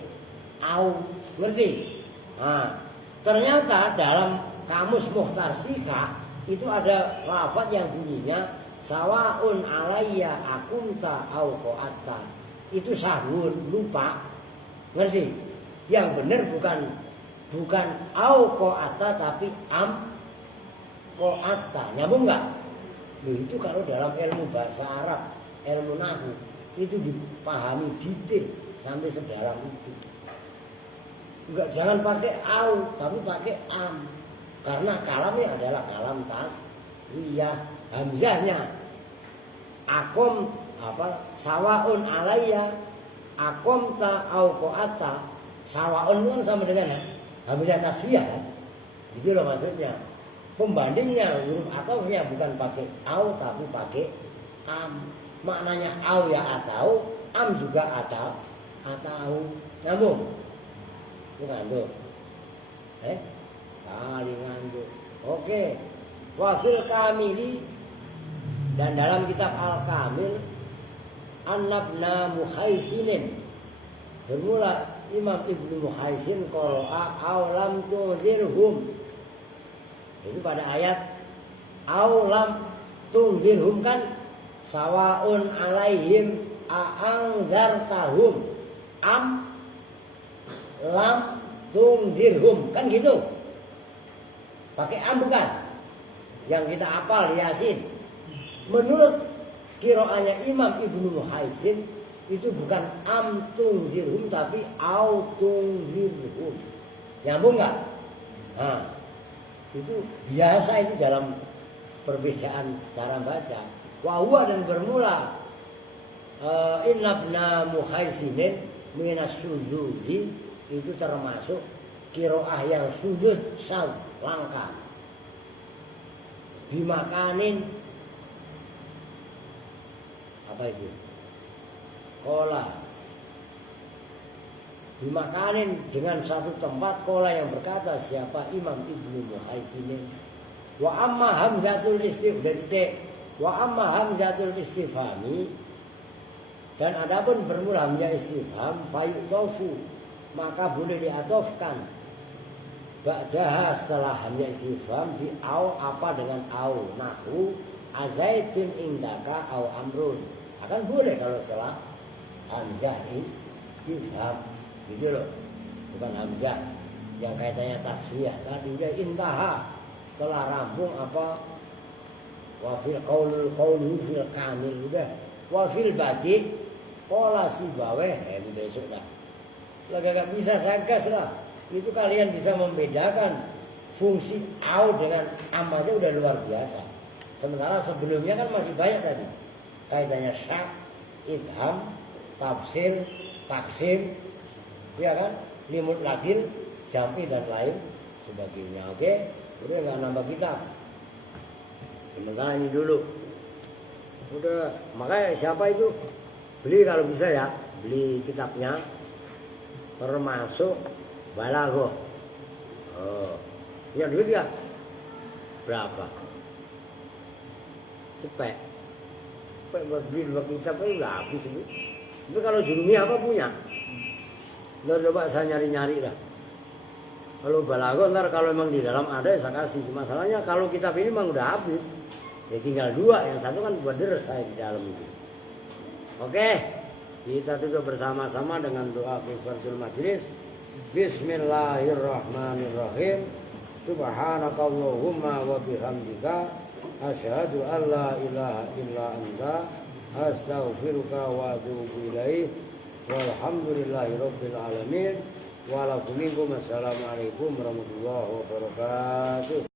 au. Ngerti? Ternyata dalam kamus Mukhtar Sikha itu ada lafaz yang bunyinya sawaun alayya akumta au qo'atta. Itu sahun, lupa. Ngerti? Yang benar bukan au qo'atta tapi am qo'atta. Nyambung enggak? Itu kalau dalam ilmu bahasa Arab, ilmu nahwu itu dipahami detail sampai sedalam itu. Enggak, jangan pakai au tapi pakai am. Karena kalamnya adalah kalam taswiyah. Hamzahnya akom sawaun alayya akomta au qo'atta. Sawaun itu kan sama dengan hamzah taswiyah kan? Itu loh maksudnya. Pembandingnya huruf atofnya bukan pakai au tapi pakai am. Maknanya au ya atau, am juga atau. Nyambung? Itu ngantuk. Kali ngantuk. Oke. Wafil kamili, dan dalam kitab Al-Kamil An-Nabna Muhaisinin bermula Imam Ibnu Muhaisin qara'a aulam tunzirhum. Itu pada ayat aulam tunzirhum kan sawaun alaihim a'anzartahum am lam tunzirhum kan gitu. Pakai am bukan? Yang kita hafal Yasin. Menurut qiraatnya Imam Ibnu Muhaisin itu bukan am tunzirhum tapi au tunzirhum. Nyambung enggak? Itu biasa itu dalam perbedaan cara baca. Wahwa dan bermula innabna muhaisinin minas suzuzi, itu termasuk qiraah yang suzuz sal langka. Bimakanin apa itu? Kola. Bimakanin dengan satu tempat, kola yang berkata siapa Imam Ibnu Muhaisinin. Wa amma hamzatul istifhami, dan adapun bermula hamzah istifham fayutofu, maka boleh diatofkan ba'daha setelah hamzah istifham bi au apa dengan au. Nahu azaitun indaka au amrun. Akan boleh kalau setelah hamzah istifham. Gitu loh. Bukan hamzah yang kaitannya taswiyah. Tadi udah intaha, telah rampung apa wafil qaulu fil kamil udah. Wafil badi pola si bawe itu besok dah. Lah gak bisa sagas lah. Itu kalian bisa membedakan fungsi au dengan am aja udah luar biasa. Sementara sebelumnya kan masih banyak tadi. Kaitannya syak, idham, tafsir, taksim, ya kan? Limut latin, jam'i dan lain sebagainya. Oke? Udah nggak nambah kitab. Sementara ini dulu. Udah, makanya siapa itu? Beli kalau bisa ya, beli kitabnya. Termasuk Balaghah. Punya duit ya? Berapa? Cepet. Buat beli 2 kitab itu nggak habis itu. Tapi kalau Jurumi apa punya? Ntar coba saya nyari-nyari lah. Kalau Balaghah ntar kalau memang di dalam ada ya saya kasih. Masalahnya kalau kitab ini memang udah habis. Ya tinggal 2, yang satu kan buat deres saya di dalam itu. Oke, kita tutup bersama-sama dengan doa kifaratul majlis. Bismillahirrahmanirrahim. Subhanakallahumma wa bihamdika asyhadu an la ilaha illa anta astaghfiruka wa atubu ilaik. Walhamdulillahi rabbil alamin. Assalamualaikum warahmatullahi wabarakatuh.